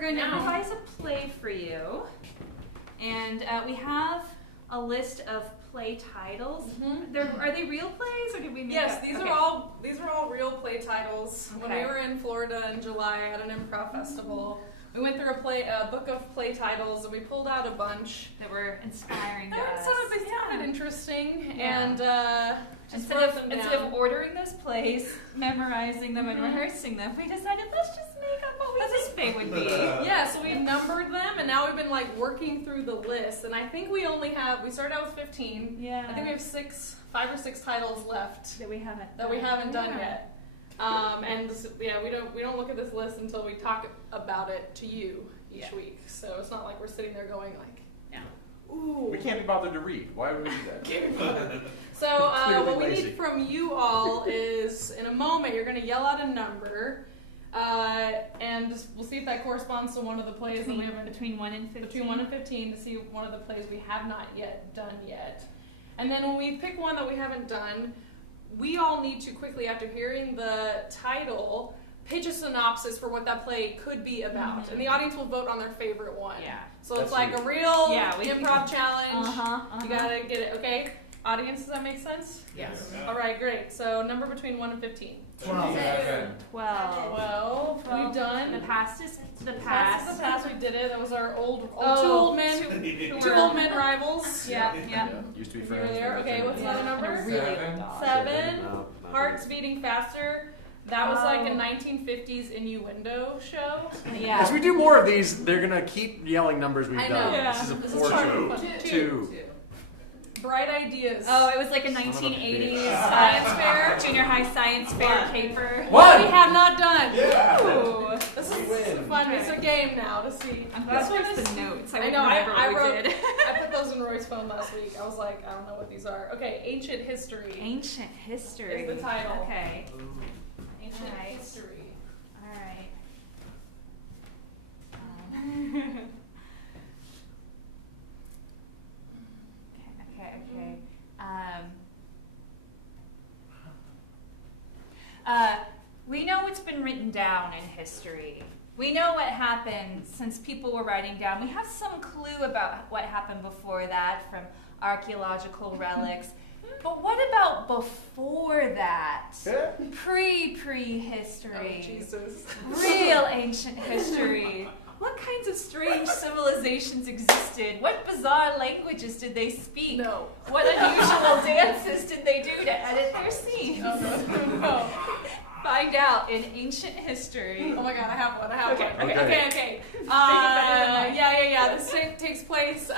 we're going to improvise a play for you. And we have a list of play titles. Are they real plays, or did we make up? These are all real play titles. Okay. When we were in Florida in July at an improv festival, we went through a book of play titles, and we pulled out a bunch that were inspiring to us. So they sounded interesting, and just instead of ordering those plays, memorizing them, and rehearsing them, we decided let's just make up what we think they would be. So we numbered them, and now we've been working through the list, and I think we started out with 15. Yeah. I think we have 5 or 6 titles left that we haven't done yet. We don't look at this list until we talk about it to you each week. So it's not like we're sitting there going ooh. We can't be bothered to read. Why would we do that? So what we need from you all is, in a moment, you're going to yell out a number, and we'll see if that corresponds to one of the plays that we have between 1 and 15. Between 1 and 15 to see one of the plays we have not yet done yet. And then when we pick one that we haven't done, we all need to quickly, after hearing the title, pitch a synopsis for what that play could be about. And the audience will vote on their favorite one. Yeah. So it's like a real improv challenge. Uh-huh. You gotta get it, okay? Audience, does that make sense? Yes. All right, great. So number between 1 and 15. 12. 12. We've done. The past is the Past past. is the past. We did it. That was our two two old men rivals. Yeah. Used to be You were friends. there. Okay, what's another number? Really 7. Hearts beating faster. That was like a 1950s innuendo show. Yeah. As we do more of these, they're gonna keep yelling numbers we've done. Yeah. This is a This poor is part joke. of it. 2. Bright ideas. Oh, it was like a 1980s science fair, junior high science fair paper. What we have not done. Yeah. Ooh. This is fun. It's a game now to see. I'm glad I fixed the notes. I know. I what we wrote. did. I put those in Roy's phone last week. I was like, I don't know what these are. Okay, ancient history. Ancient history. Is the title. Okay. Ancient Alright. history. All right. Okay. We know what's been written down in history. We know what happened since people were writing down. We have some clue about what happened before that from archaeological relics. But what about before that? Prehistory. Oh, Jesus. Real ancient history. What kinds of strange civilizations existed? What bizarre languages did they speak? No. What unusual dances did they do to edit their scenes? No. Find out in ancient history. Oh my God, I have one. Okay. This takes place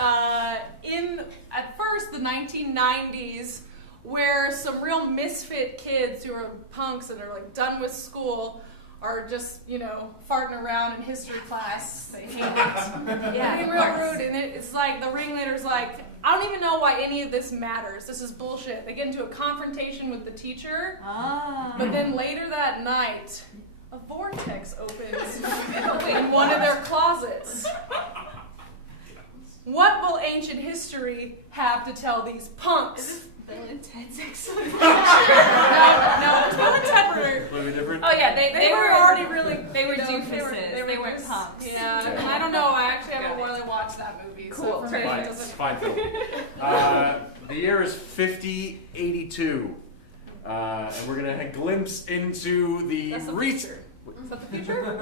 in, at first, the 1990s, where some real misfit kids who are punks and are done with school are just, farting around in history class. They hate it. Being real rude, and it's like the ringleader's like, I don't even know why any of this matters. This is bullshit. They get into a confrontation with the teacher, but then later that night, a vortex opens in one of their closets. What will ancient history have to tell these punks? Bill and Ted's No, Bill and Ted were different. Oh yeah, they were already really. They were doofuses. They weren't punks. Yeah, I don't know. I actually haven't really watched that movie. Cool. So for me, Fine. it doesn't. Fine film. The year is 5082. And we're going to glimpse into the That's the future. Is that the future?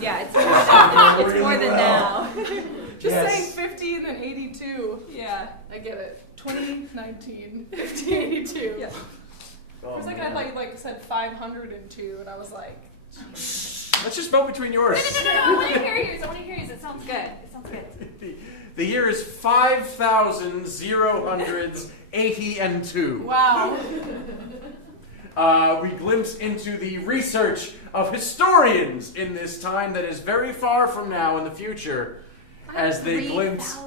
Yeah, it's more than now. Just saying 50 and then 82. Yeah. I get it. 2019, 5082. Yeah. Oh, For a second, I thought you said 502, and I was like, let's just vote between yours. No. I want to hear yours. It sounds good. The year is 5,080. wow. We glimpse into the research of historians in this time that is very far from now in the future, as they glimpse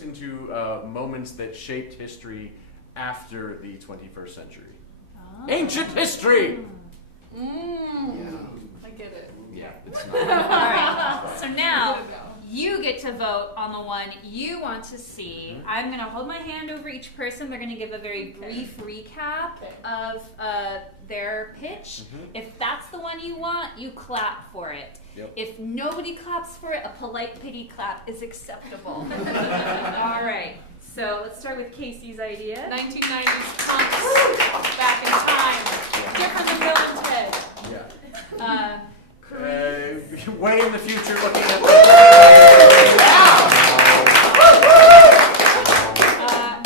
into moments that shaped history after the 21st century. Ancient history. I get it. Yeah, it's All right. So now you get to vote on the one you want to see. I'm going to hold my hand over each person. They're going to give a very brief recap of their pitch. If that's the one you want, you clap for it. Yep. If nobody claps for it, a polite pity clap is acceptable. All right. So let's start with Casey's idea. 1990s punks back in time. Different than Bill and Ted. Yeah. Corinne's- Way in the future, looking at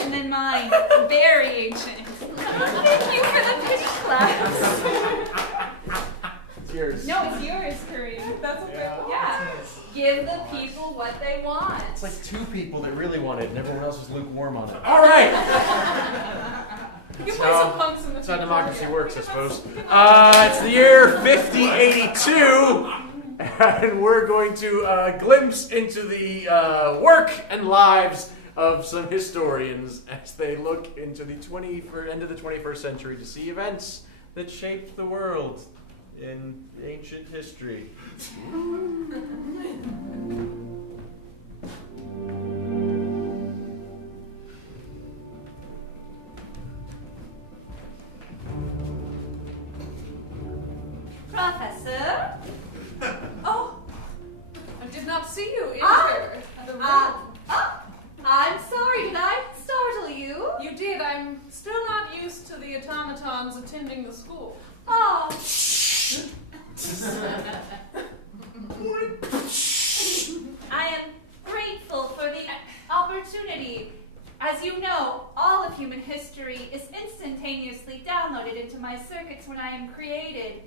and then mine, very ancient. Thank you for the pity claps. It's yours. No, it's yours, Corinne. That's okay. Yeah. Yeah. Give the people what they want. It's like two people that really want it, and everyone else is lukewarm on it. All right. You can play some punks in the That's how future. democracy works, I suppose. It's the year 5082, and we're going to glimpse into the work and lives of some historians as they look into the end of the 21st century to see events that shaped the world in ancient history. Professor? Oh, I did not see you in Ah. here. The room. I'm sorry, did I startle you? You did. I'm still not used to the automatons attending the school. Oh. I am grateful for the opportunity. As you know, all of human history is instantaneously downloaded into my circuits when I am created.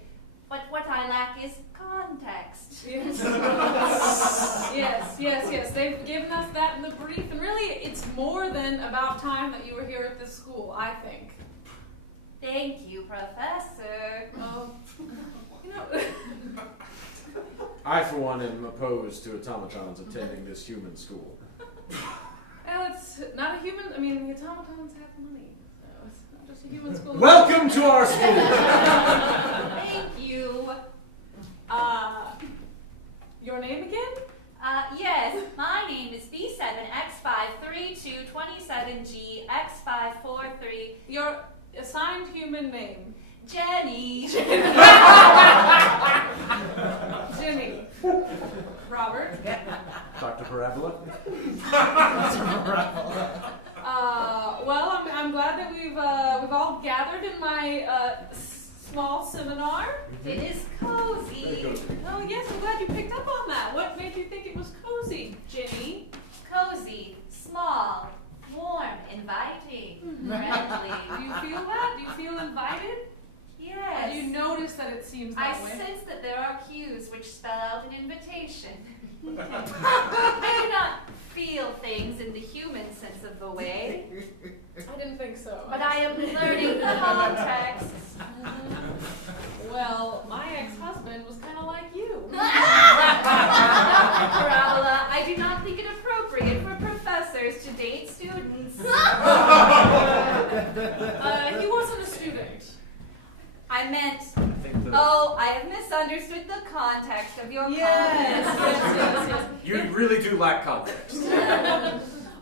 But what I lack is context. Yes. yes. They've given us that in the brief, and really, it's more than about time that you were here at this school, I think. Thank you, Professor. You know, I, for one, am opposed to automatons attending this human school. well, it's not a human. I mean, the automatons have money, so it's not just a human school. Welcome to our school. Thank you. Your name again? Yes, my name is B7X53227G X543 Your assigned human name. Jenny. Jimmy. Robert. Dr. Parabola. Well, I'm glad that we've all gathered in my small seminar. It is cozy. Oh yes, I'm glad you picked up on that. What made you think it was cozy, Jenny? Cozy, small, warm, inviting, friendly. Do you feel that? Do you feel invited? Yes. Do you notice that it seems I that way? sense that there are cues which spell out an invitation. I do not feel things in the human sense of the way, I didn't think so. but I am learning context. Well, my ex-husband was kind of like you. Dr. Parabola, I do not think it appropriate for professors to date students. He wasn't a student. I meant, I think the, I have misunderstood the context of your Yes. you really do lack context.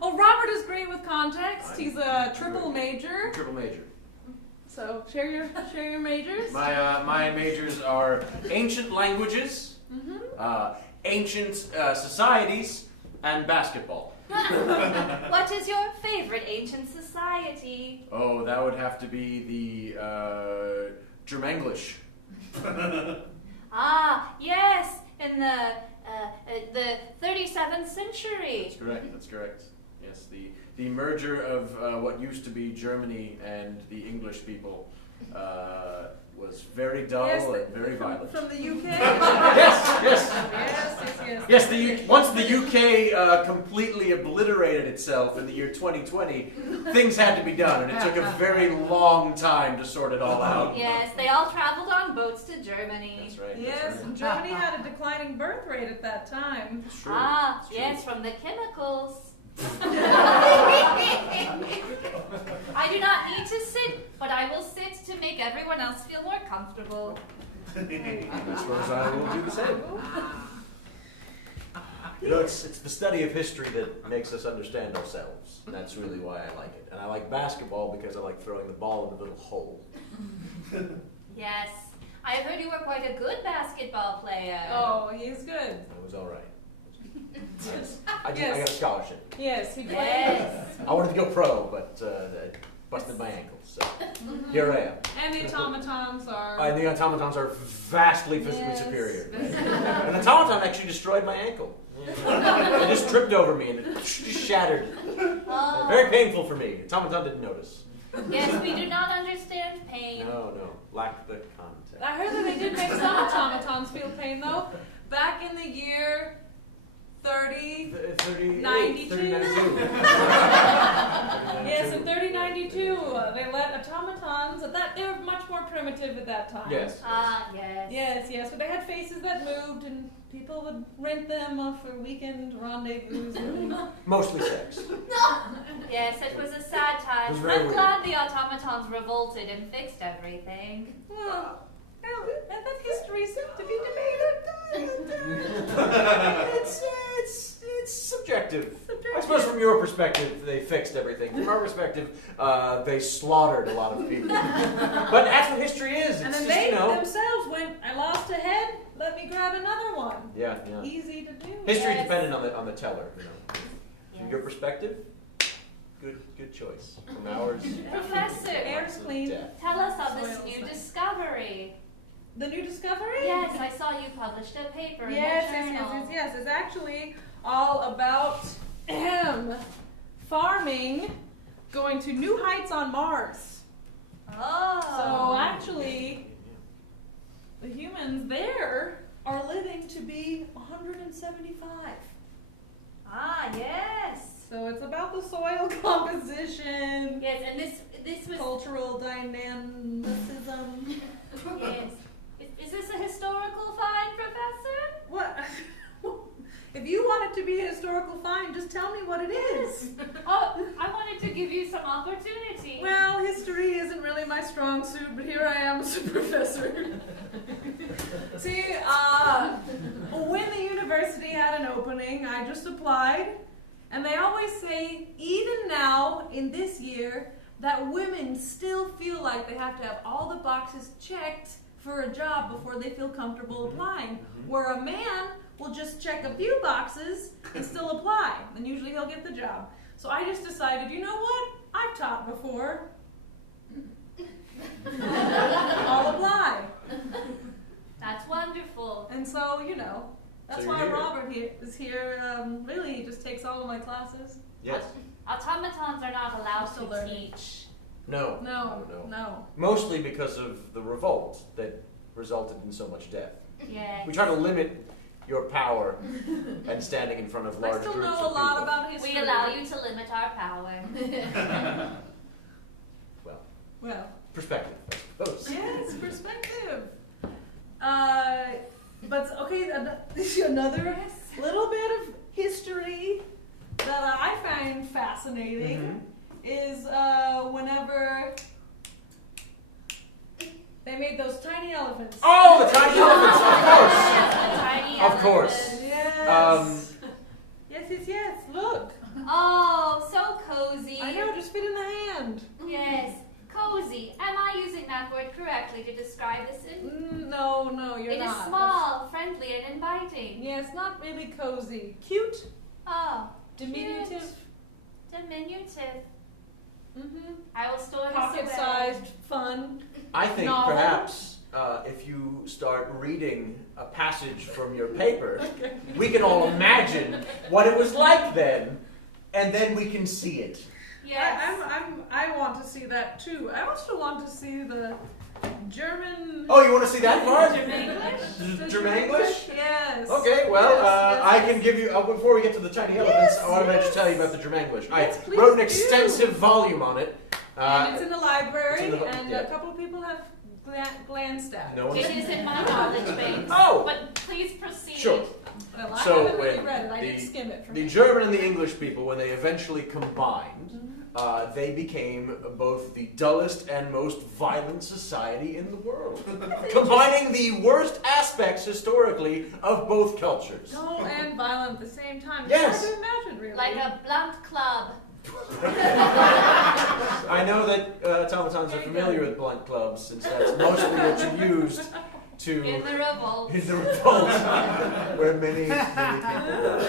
Oh, Robert is great with context. He's a triple major. Triple major. So share your majors. My majors are ancient languages, ancient societies, and basketball. What is your favorite ancient society? Oh, that would have to be the Germanglish. Ah, yes, in the 37th century. That's correct. Yes, the merger of what used to be Germany and the English people was very dull and very violent. From the UK. Yes. Yes. Once the UK completely obliterated itself in the year 2020, things had to be done, and it took a very long time to sort it all out. Yes, they all traveled on boats to Germany. That's right. Yes, and Germany had a declining birth rate at that time. It's true. Ah, It's true. yes, from the chemicals. I do not need to sit, but I will sit to make everyone else feel more comfortable. I suppose I will do the same. You know, it's the study of history that makes us understand ourselves. And that's really why I like it. And I like basketball because I like throwing the ball in the little hole. Yes. I heard you were quite a good basketball player. Oh, he's good. It was all right. I Yes. got a scholarship. Yes, he played. Yes. I wanted to go pro, but I busted my ankle. So here I am. And the automatons are. And the automatons are vastly physically Yes. superior. An automaton actually destroyed my ankle. It just tripped over me and it just shattered. Oh. Very painful for me. Automaton didn't notice. Yes, we do not understand pain. No, lack the context. I heard that they did make some automatons feel pain though. Back in the year 3092. 3092. Yes, in 3092, they let automatons. They were much more primitive at that time. Yes. Yes. Yes, but they had faces that moved, and people would rent them for weekend rendezvous. Mostly sex. Yes, it was a sad It time. was very I'm weird. glad the automatons revolted and fixed everything. Well, that history seems to be debated. It's subjective. I suppose from your perspective, they fixed everything. From our perspective, they slaughtered a lot of people. But that's what history is. And It's then just, they you know. themselves went, I lost a head, let me grab another one. Yeah. Easy to do. History Yes. dependent on the teller. You know. From Yes. your perspective, good choice. From ours, Professor, Air's clean. death. tell us of this Soil's new nice. discovery. The new discovery? Yes, I saw you published a paper Yes, in the journal. yes. It's actually all about farming, going to new heights on Mars. Oh. So actually, the humans there are living to be 175. Ah, yes. So it's about the soil composition, Yes, and this was cultural dynamicism. yes. Is this a historical find, Professor? What? If you want it to be a historical find, just tell me what it is. Oh, I wanted to give you some opportunity. Well, history isn't really my strong suit, but here I am as a professor. See, when the university had an opening, I just applied, and they always say, even now, in this year, that women still feel like they have to have all the boxes checked for a job before they feel comfortable applying, where a man will just check a few boxes and still apply, and usually he'll get the job. So I just decided, you know what? I've taught before. I'll apply. That's wonderful. And so, you know, that's So why you're here. Robert is here. Really, he just takes all of my classes. Yes. Automatons are not allowed Still to learning. teach. No. No. Mostly because of the revolt that resulted in so much death. Yes. We try to limit your power and standing in front of large I still groups know of a lot people. about history. We allow you to limit our power. Well, perspective, I suppose. Yes, perspective. But okay, another little bit of history that I find fascinating is whenever they made those tiny elephants. Oh, the tiny elephants, Tiny of course. elephants. Yes. Yes. Look. Oh, so cozy. I know, just fit in the hand. Yes, cozy. Am I using that word correctly to describe this? No, you're It is not. small, friendly, and inviting. Yes, not really cozy. Cute. Oh, Diminutive. diminutive. Mm-hmm. I will store this away. Pocket-sized, fun. I think Novel. perhaps if you start reading a passage from your paper, we can all imagine what it was like then, and then we can see it. Yes. I want to see that too. I also want to see the German. Oh, you want to see that part? Germanglish? Germanglish? Yes. Okay, well, Yes, I can give you, before we get to the tiny elephants, I want to just tell you about the Germanglish. I wrote an extensive volume on it. And it's in the library, it's in the- and yeah. a couple of people have glanced at it. No one's... It is in my knowledge base. Oh! But please proceed. Sure. Well, I So haven't really when read it. I the- did skim it from The it. German and the English people, when they eventually combined, they became both the dullest and most violent society in the world, combining the worst aspects historically of both cultures. Dull and violent at the same time. Yes. It's hard to imagine, really. Like a blunt club. I know that automatons are familiar with blunt clubs, since that's mostly what you used to In the revolt. in the revolt, where many people died.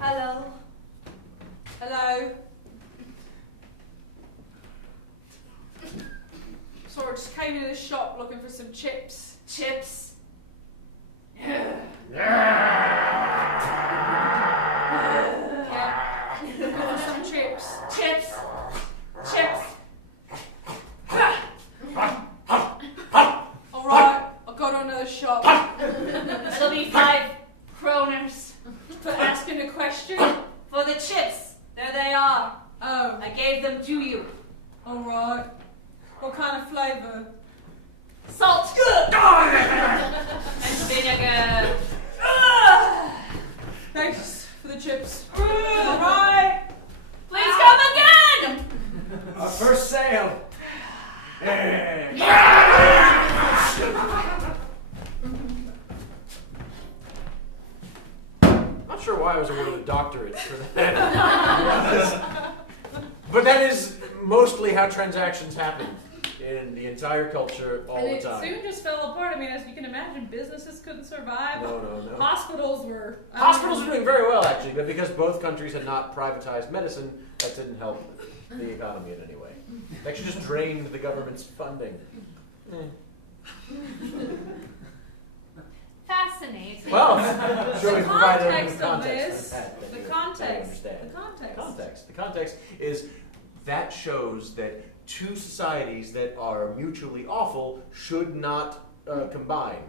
Hello. Hello. So I just came into the shop looking for some chips. Chips. Some chips. Chips. Chips. Alright, I'll go to another shop. It'll be 5 kroners For asking a question? for the chips. There they are. Oh, I gave them to you. alright. What kind of flavour? Salt. And vinegar. Thanks for the chips. Alright. Please come again. Our first sale. Not sure why I was awarded a doctorate for that. But that is mostly how transactions happen in the entire culture all And the it time. soon just fell apart. I mean, as you can imagine, businesses couldn't survive. No. Hospitals were. Hospitals are doing very well, actually, but because both countries had not privatized medicine, that didn't help the economy in any way. It actually just drained the government's funding. Fascinating. Well, sure we The provided context some of context this. on that, The then you context. understand. The context. The context is that shows that two societies that are mutually awful should not combine,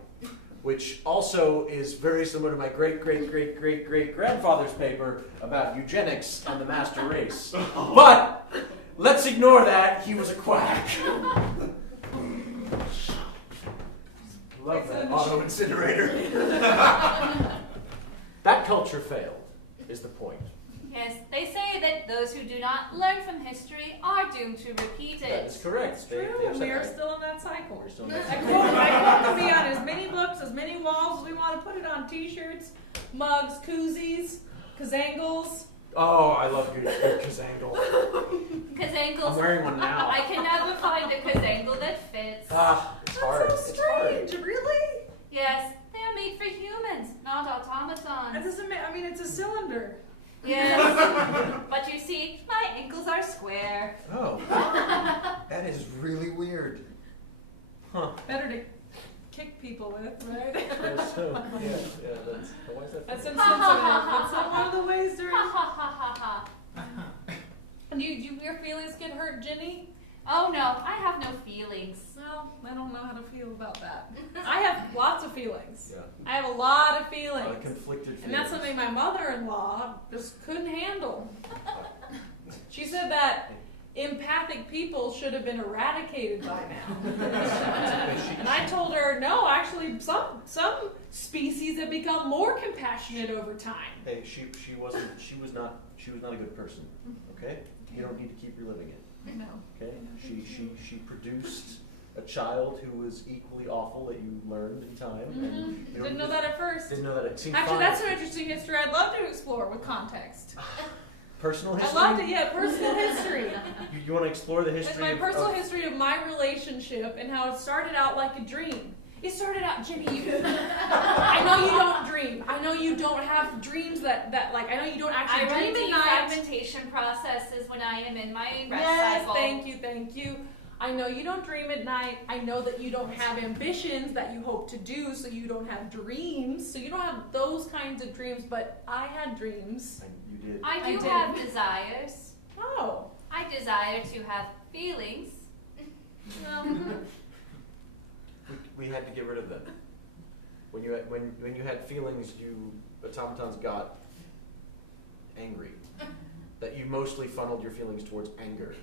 which also is very similar to my great-great-great-great-great-grandfather's paper about eugenics and the master race. But let's ignore that. He was a quack. Love that auto incinerator. That culture failed, is the point. Yes, they say that those who do not learn from history are doomed to repeat That it. is correct. It's true, and we are still in that cycle. We're still in that I quote can be on as many books, as many walls as we want to put it on t-shirts, mugs, koozies, kazangles. Oh, I love good kazangle. I'm Kazangles. wearing one now. I can never find a kazangle that fits. It's hard. That's so It's hard. strange, really? Yes, they're made for humans, not That automatons. doesn't I mean, it's a cylinder. Yes, but you see, my ankles are square. Oh, that is really weird. Huh. Better to kick people with, right? That's so, yeah, that's, why is that? That's funny? insensitive. That's not one of the ways Ha during. ha ha ha ha. And your feelings get hurt, Jenny? Oh no, I have no feelings. Well, I don't know how to feel about that. I have lots of feelings. Yeah. I have a lot of A feelings. lot of conflicted feelings. And that's something my mother-in-law just couldn't handle. She said that empathic people should have been eradicated by now. And I told her, no, actually, some species have become more compassionate over time. Hey, she was not a good person. Okay, you don't need to keep reliving it. No. Okay, she produced a child who was equally awful that you learned in time. And you Didn't know that at first. Didn't know that. It seemed Actually, fine. that's an interesting history I'd love to explore with context. Personal history. I love to, yeah, personal history. You want to explore the It's history my of personal history of my relationship and how it started out like a dream. It started out, Jimmy, I know you don't dream. I know you don't have dreams that like, I know you don't actually I run dream at night. defragmentation processes when I am in my rest Yes, cycle. thank you. I know you don't dream at night. I know that you don't have ambitions that you hope to do, so you don't have dreams. So you don't have those kinds of dreams, but I had dreams. You did. I I do did. have desires. Oh. I desire to have feelings. We had to get rid of them. When you had feelings, automatons got angry. That you mostly funneled your feelings towards anger.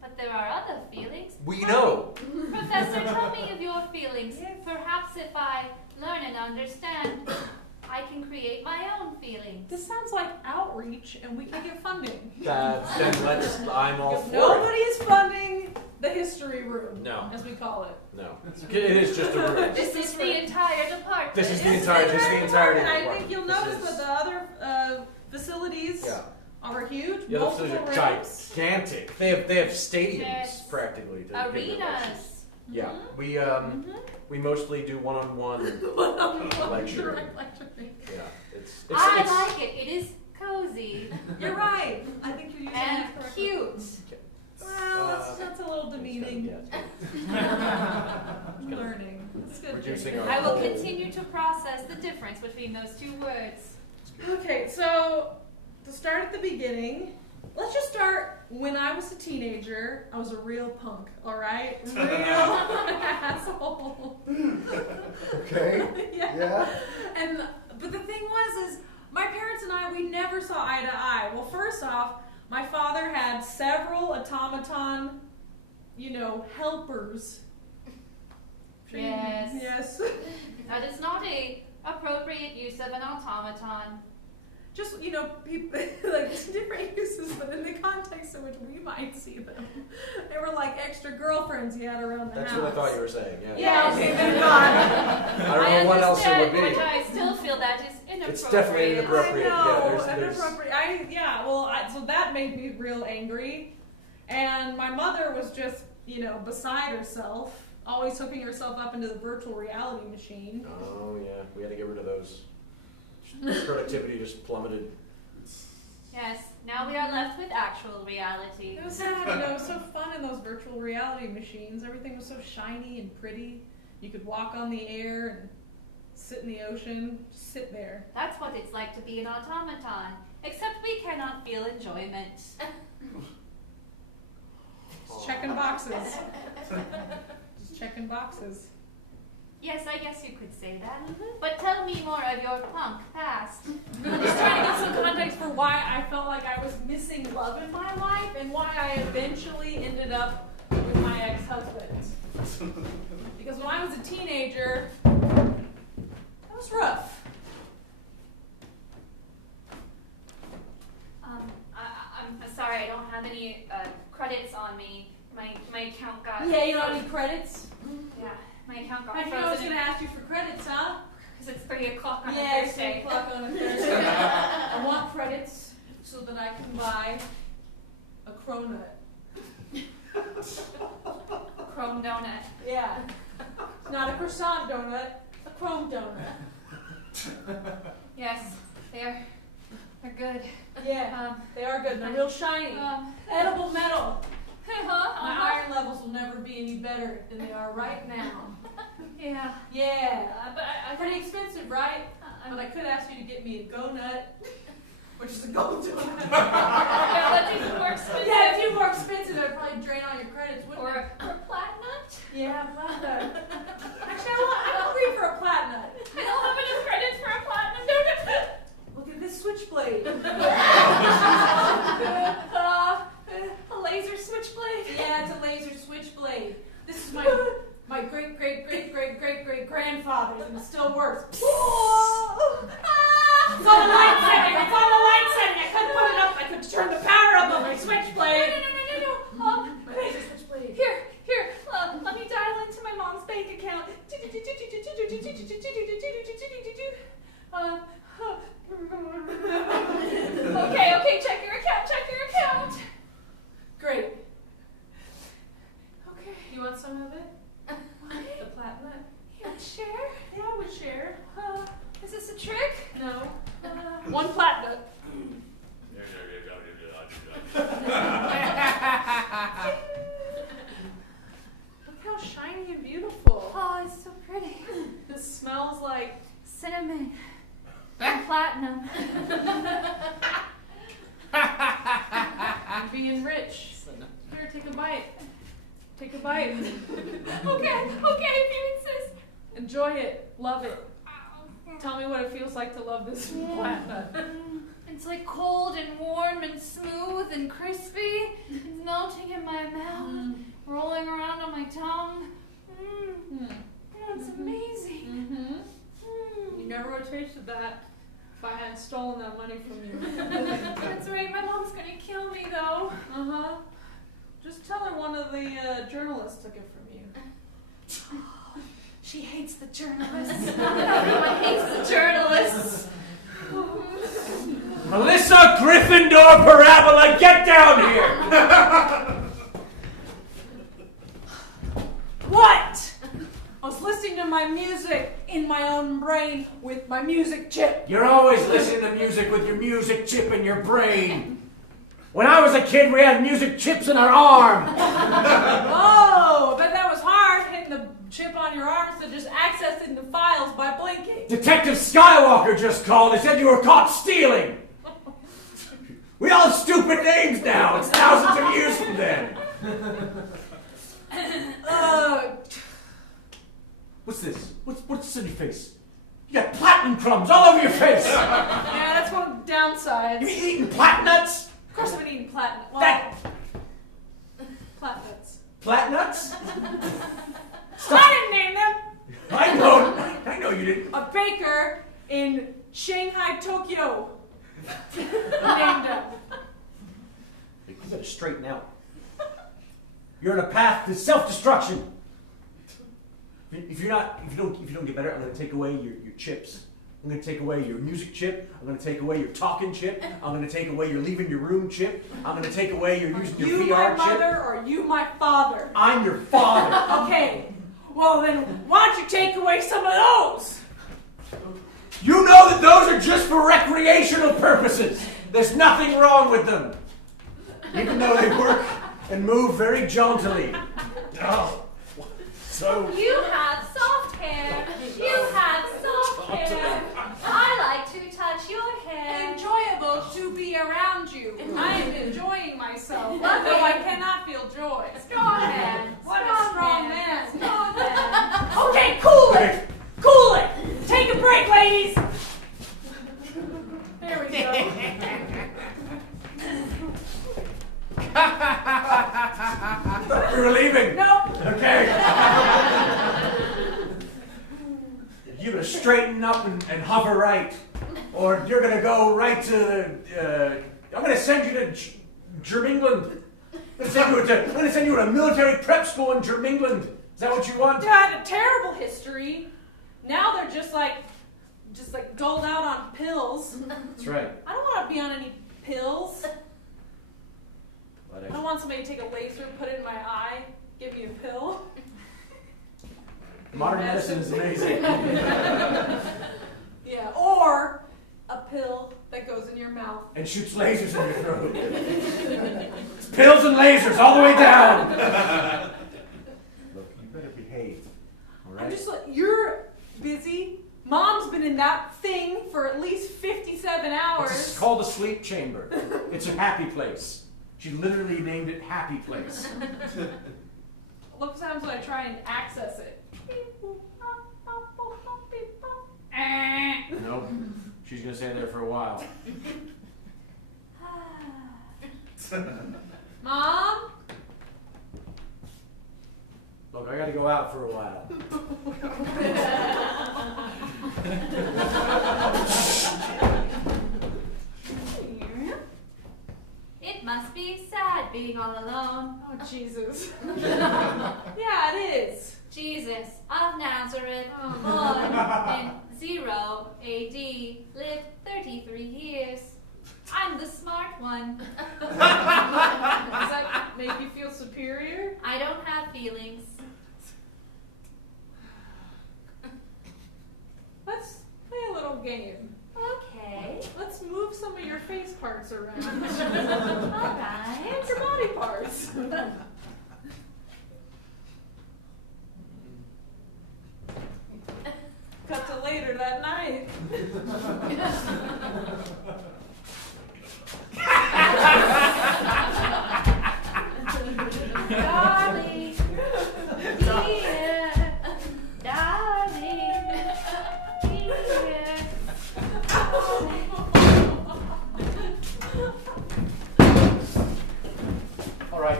But there are other feelings. We know. Professor, tell me of your feelings. Perhaps if I learn and understand, I can create my own feelings. This sounds like outreach, and we can get funding. I'm all for Nobody is funding the history room. No. As we call it. No. It is just a room. This is the entire department. This is the entirety of the I department. think you'll notice that the other facilities are huge. Yeah, multiple those are rooms. gigantic. They have stadiums Yes. practically. To give their lessons. Arenas. Yeah, we mostly do one-on-one lecturing. Direct lecturing. Yeah, it's I like it. It is cozy You're right. I think you're using and that correctly. cute. Well, that's a little demeaning. Yeah, it's good. Learning. That's good. Reducing our I will whole- continue to process the difference between those two words. Okay, so to start at the beginning, let's just start when I was a teenager. I was a real punk, all right? Real asshole. Okay. Yeah. But the thing was, is my parents and I, we never saw eye to eye. Well, first off, my father had several automaton, helpers. Yes. Yes. That is not a appropriate use of an automaton. Just, people, like, different uses, but in the context in which we might see them. They were like extra girlfriends you had around the That's house. what I thought you were saying. Yeah. Yeah, okay, thank God. I don't know what else it would be. But I still feel that is inappropriate. It's definitely inappropriate. I know, Yeah, there's- inappropriate. So that made me real angry. And my mother was just, beside herself, always hooking herself up into the virtual reality machine. Oh yeah, we had to get rid of those. Productivity just plummeted. Yes, now we are left with actual reality. It was sad, it was so fun in those virtual reality machines. Everything was so shiny and pretty. You could walk on the air and sit in the ocean, just sit there. That's what it's like to be an automaton, except we cannot feel enjoyment. Just checking boxes. Just checking boxes. Yes, I guess you could say that. But tell me more of your punk past. I'm just trying to give some context for why I felt like I was missing love in my life and why I eventually ended up with my ex-husband. Because when I was a teenager, that was rough. I'm sorry, I don't have any credits on me. My account got... Yeah, you don't have any credits? Yeah, my account got How'd you know I was frozen. going to ask you for credits, huh? Because it's 3 o'clock on a Yeah, it's 3 Thursday. o'clock on a Thursday. I want credits so that I can buy a cronut. Chrome donut. Yeah. Not a croissant donut, a chrome donut. Yes, they're good. Yeah, they are good. They're real shiny. Edible metal. My iron levels will never be any better than they are right now. Yeah. Yeah. But I Pretty expensive, right? But I could ask you to get me a go nut, which is a gold donut. yeah, that's even more expensive. Yeah, if you were more expensive, I'd probably drain all your credits, wouldn't Or it? a platinum? Yeah, platinum. Actually, I'm hungry for a platinum. I don't have enough credits for a platinum donut. Look at this switchblade. A laser switchblade. Yeah, it's a laser switchblade. This is my great great great great great great grandfather's, and it still works. It's on the light setting. It's on the light setting. I couldn't put it up. I could turn the power up on my switchblade. No. My laser switchblade. Here. Let me dial into my mom's bank account. Okay, check your account. Great. Okay. You want some of it? The platinum? You would share? Yeah, I would share. Is this a trick? No. One platinum. Look how shiny and beautiful. Oh, it's so pretty. This smells like Cinnamon and platinum. being rich. Here, take a bite. Take a bite. Okay, if you insist. Enjoy it. Love it. Tell me what it feels like to love this platinum. It's like cold and warm and smooth and crispy. It's melting melting in my mouth, rolling around on my tongue. It's amazing. You never would have tasted that if I hadn't stolen that money from you. That's right. My mom's gonna kill me though. Just tell her one of the journalists took it from you. She hates the journalists. Everyone hates the journalists. Melissa Gryffindor Parabola, get down here! What? I was listening to my music in my own brain with my music chip. You're always listening to music with your music chip in your brain. When I was a kid, we had music chips in our arm. Oh, but that was hard hitting the chip on your arm instead of just accessing the files by blinking. Detective Skywalker just called and said you were caught stealing. We all have stupid names now. It's thousands of years from then. What's this? What's this in your face? You got platinum crumbs all over your face. Yeah, that's one of the downsides. You been eating platnuts? Of course I've been eating platinum. Well, Platnuts. Platnuts? I didn't name them. I know you didn't. A baker in Shanghai, Tokyo named them. You better straighten out. You're on a path to self-destruction. If you don't get better, I'm going to take away your chips. I'm going to take away your music chip. I'm going to take away your talking chip. I'm going to take away your leaving your room chip. I'm going to take away your using your VR chip. You my mother or you my father? I'm your father. Okay. Well then, why don't you take away some of those? You know that those are just for recreational purposes. There's nothing wrong with them. Even though they work and move very jauntily. Oh. So You have soft hair. You have soft hair. I like to touch your hair. Enjoyable to be around you. I am enjoying myself, though I cannot feel joy. Strong man. What a strong man. Strong man. Okay, cool it. Cool it. Take a break, ladies. There we go. we were leaving. Nope. Okay. You better straighten up and hover right, or you're gonna go right to the. I'm gonna send you to Germingland. I'm gonna send you to a military prep school in Germingland. Is that what you want? They had a terrible history. Now they're just like doled out on pills. That's right. I don't want to be on any pills. I don't want somebody to take a laser, put it in my eye, give me a pill. Modern medicine is amazing. Yeah, or a pill that goes in your mouth. And shoots lasers in your throat. It's pills and lasers all the way down. Look, you better behave. All right? I'm just like, you're busy. Mom's been in that thing for at least 57 hours. It's called a sleep chamber. It's a happy place. She literally named it Happy Place. Look what happens when I try and access it. Nope. She's gonna stay there for a while. Mom? Look, I gotta go out for a while. It must be sad being all alone. Oh, Jesus. Yeah, it is. Jesus of Nazareth, born in 0 AD, lived 33 years. I'm the smart one. Does that make you feel superior? I don't have feelings. Let's play a little game. Okay. Let's move some of your face parts around. All right. And your body parts. Cut to later that night. Darling, dear, darling, dear.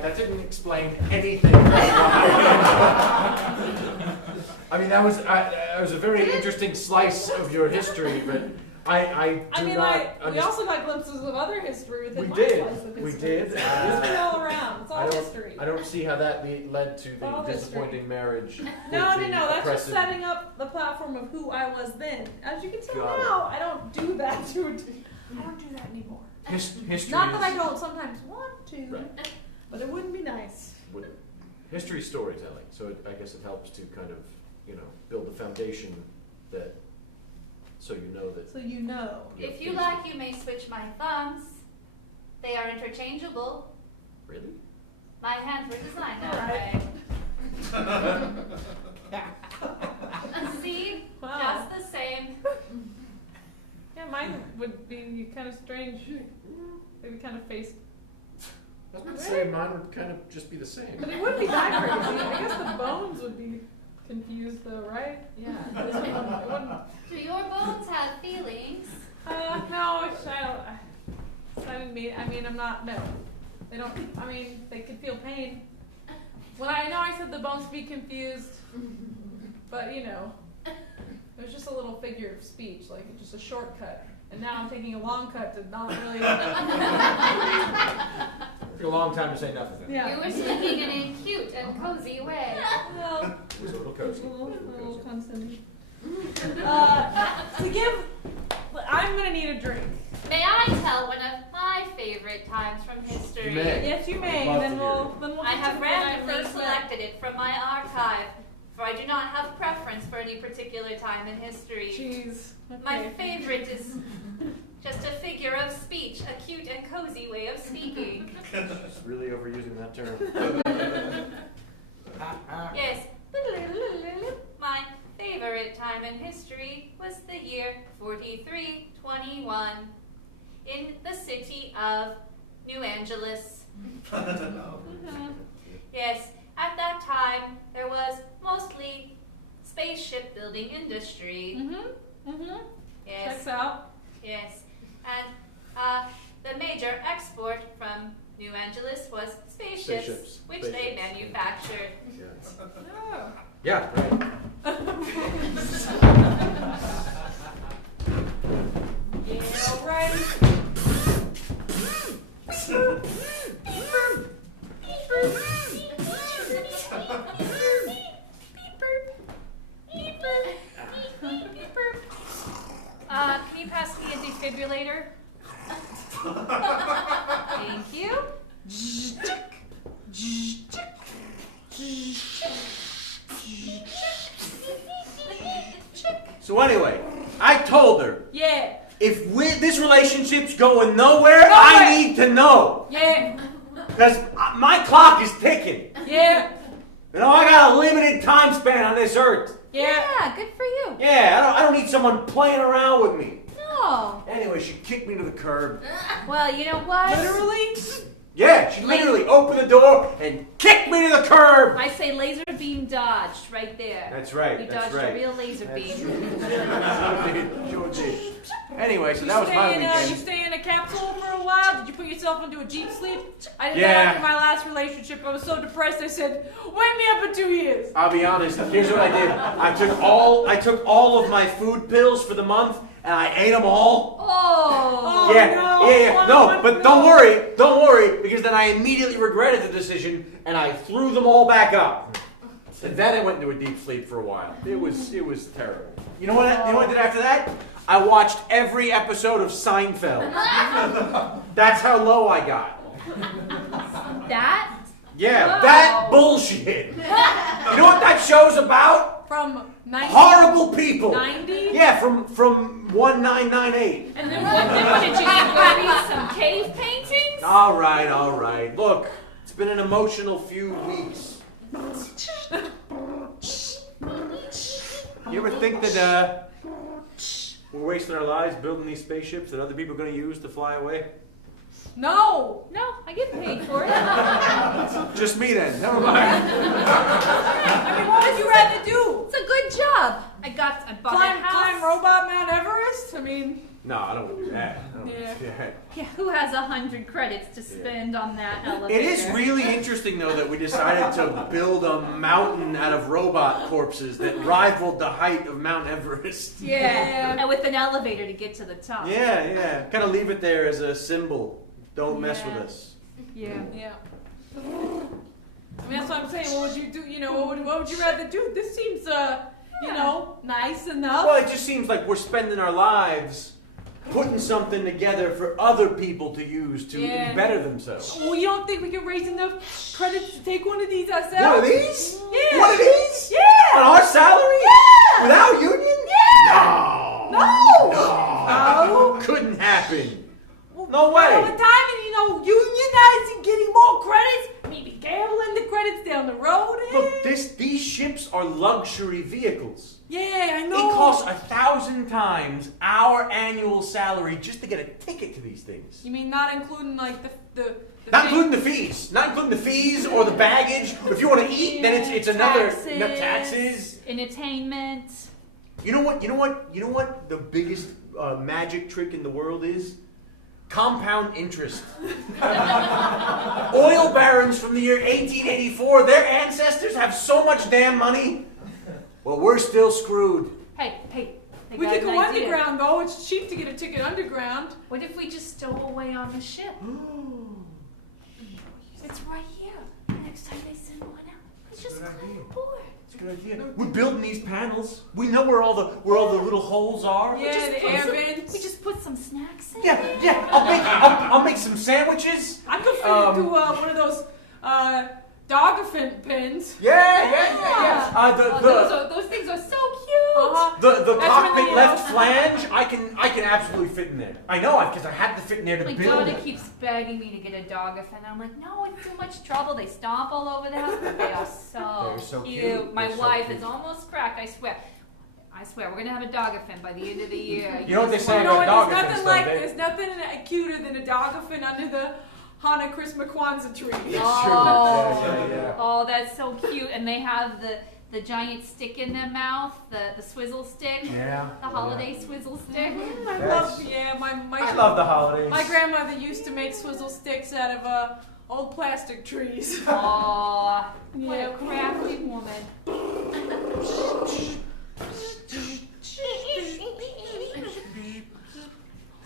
right. That didn't explain anything. I mean, that was a very interesting slice of your history, but I we also got glimpses of other history within We my did. slice of We history. did. It's been all around. It's all history. I don't see how that led to the All history. disappointing marriage. No. with the That's just oppressive- setting up the platform of who I was then. As you can tell Got it. now, I don't do that I don't do that anymore. History Not that I is- don't sometimes want to, Right. but it wouldn't be nice. History storytelling, so I guess it helps to kind of, build the foundation that, so you know that. So you know. If you like, you may switch my thumbs. They are interchangeable. Really? My hands were designed that Alright. way. See? Wow. Just the same. Yeah, mine would be kind of strange. Maybe kind of face. I was going to say mine would kind of just be the same. But it wouldn't be that crazy. I guess the bones would be confused though, right? Yeah. It wouldn't. Do your bones have feelings? No, I didn't mean. I mean, I'm not. No, they don't. I mean, they could feel pain. When I said the bones be confused, but it was just a little figure of speech, like just a shortcut. And now I'm taking a long cut to not really. Took a long time to say nothing. Yeah. You were speaking in a cute and cozy way. Well, It was a little cozy. a little constant. I'm gonna need a drink. May I tell one of my favorite times from history? You may. Yes, you may. I'd love Then to we'll. I have when I randomly first met. selected it from my archive, for I do not have preference for any particular time in history. Jeez. My Okay. favorite is just a figure of speech, a cute and cozy way of speaking. Just really overusing that term. Yes. My favorite time in history was the year 4321 in the city of New Angeles. Yes, at that time there was mostly spaceship building industry. Yes, Checks out. yes, and the major export from New Angeles was spaceships, Spaceships. which they Spaceships. manufactured. Oh. Yeah, right. Yeah, right. Can you pass me a defibrillator? Thank you. So anyway, I told her, Yeah. if this relationship's going nowhere, I need to know. Yeah. Because my clock is ticking. Yeah. I got a limited time span on this earth. Yeah. Good for you. Yeah, I don't need someone playing around with me. No. Anyway, she kicked me to the curb. Well, you know what? Literally. Yeah, she literally opened the door and kicked me to the curb. I say laser beam dodged right there. That's right. You That's dodged right. a real laser beam. Sure did. Anyway, so that was my You weekend. stay in a capsule for a while? Did you put yourself into a deep sleep? I did Yeah. that after my last relationship. I was so depressed I said, wake me up in 2 years. I'll be honest. Here's what I did. I took all of my food pills for the month, and I ate them all. Oh. Yeah, no. yeah. No, but don't worry, because then I immediately regretted the decision, and I threw them all back up. And then I went into a deep sleep for a while. It was terrible. You know what I did after that? I watched every episode of Seinfeld. That's how low I got. That? Yeah, Wow. that bullshit. You know what that show's about? From 90. Horrible people. 90? Yeah, from 1998. And then what did you eat? Berries? Some cave paintings? All right. Look, it's been an emotional few weeks. You ever think that we're wasting our lives building these spaceships that other people are going to use to fly away? No. No, I get paid for it. Just me then. Never mind. I mean, what would you rather do? It's a good job. I bought a house. Climb Robot Mount Everest? I mean, No, I don't want to do that. I don't want Yeah. to do that. Yeah, who has 100 credits to spend on that elevator? It is really interesting, though, that we decided to build a mountain out of robot corpses that rivaled the height of Mount Everest. Yeah, and with an elevator to get to the top. Yeah. Kind of leave it there as a symbol. Don't mess with Yeah. us. Yeah. Yeah. I mean, that's what I'm saying. What would you do? You know, what would you rather do? This seems, you know, nice enough. Well, it just seems like we're spending our lives putting something together for other people to use to Yeah. better themselves. Well, you don't think we can raise enough credits to take one of these ourselves? One of these? Yeah. One of these? Yeah. On our salary? Yeah. Without union? Yeah. No. No. Couldn't happen. Well, No way. All the time, and you know, unionizing, getting more credits, maybe gambling the credits down the road. Look, these ships are luxury vehicles. Yeah, I know. It costs 1,000 times our annual salary just to get a ticket to these things. You mean not including like the Not fee- including the fees. Not including the fees or the baggage. If you want to eat, then it's another taxes. Entertainment. You know what the biggest magic trick in the world is? Compound interest. Oil barons from the year 1884, their ancestors have so much damn money. Well, we're still screwed. Hey, We got could an go idea. underground though. It's cheap to get a ticket underground. What if we just stow away on the ship? It's right here. Next time they send one out, let's just climb aboard. It's a good idea. We're building these panels. We know where all the little holes are. Yeah, the air vents. We just put some snacks in. Yeah. I'll make some sandwiches. I could fit into one of those dog-fin pins. Yeah. Those things are so cute. The That's cockpit really, left flange, I can absolutely fit in there. I know, because I had to fit in there to Like build Donna it. keeps begging me to get a dog and I'm like, no, it's too much trouble. They stomp all over the house. But they are They're so cute. cute. My They're so wife cute. is almost cracked. I swear, we're gonna have a dog by the end of the year. You know what they say You know about what? dog There's fins, nothing don't like they? there's nothing cuter than a dog-fin under the Hana Christmas Kwanzaa tree. Oh, Yeah. oh, that's so cute. And they have the giant stick in their mouth, the swizzle stick, Yeah. the holiday swizzle stick. I Yes. love my I love the holidays. My grandmother used to make swizzle sticks out of old plastic trees. Aw, what a Yeah. crafty woman.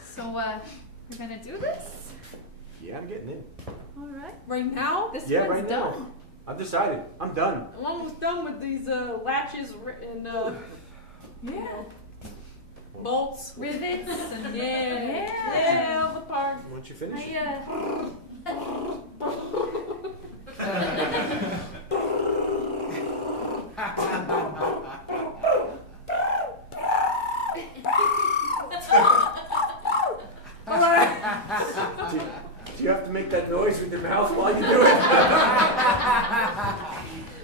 So, we're gonna do this? Yeah, I'm getting in. All right. Right now, This Yeah, one's right now. done. I've decided. I'm done. I'm almost done with these latches and Yeah. bolts. Rivets and Yeah, all the parts. Why don't you finish? Do you have to make that noise with your mouth while you do it?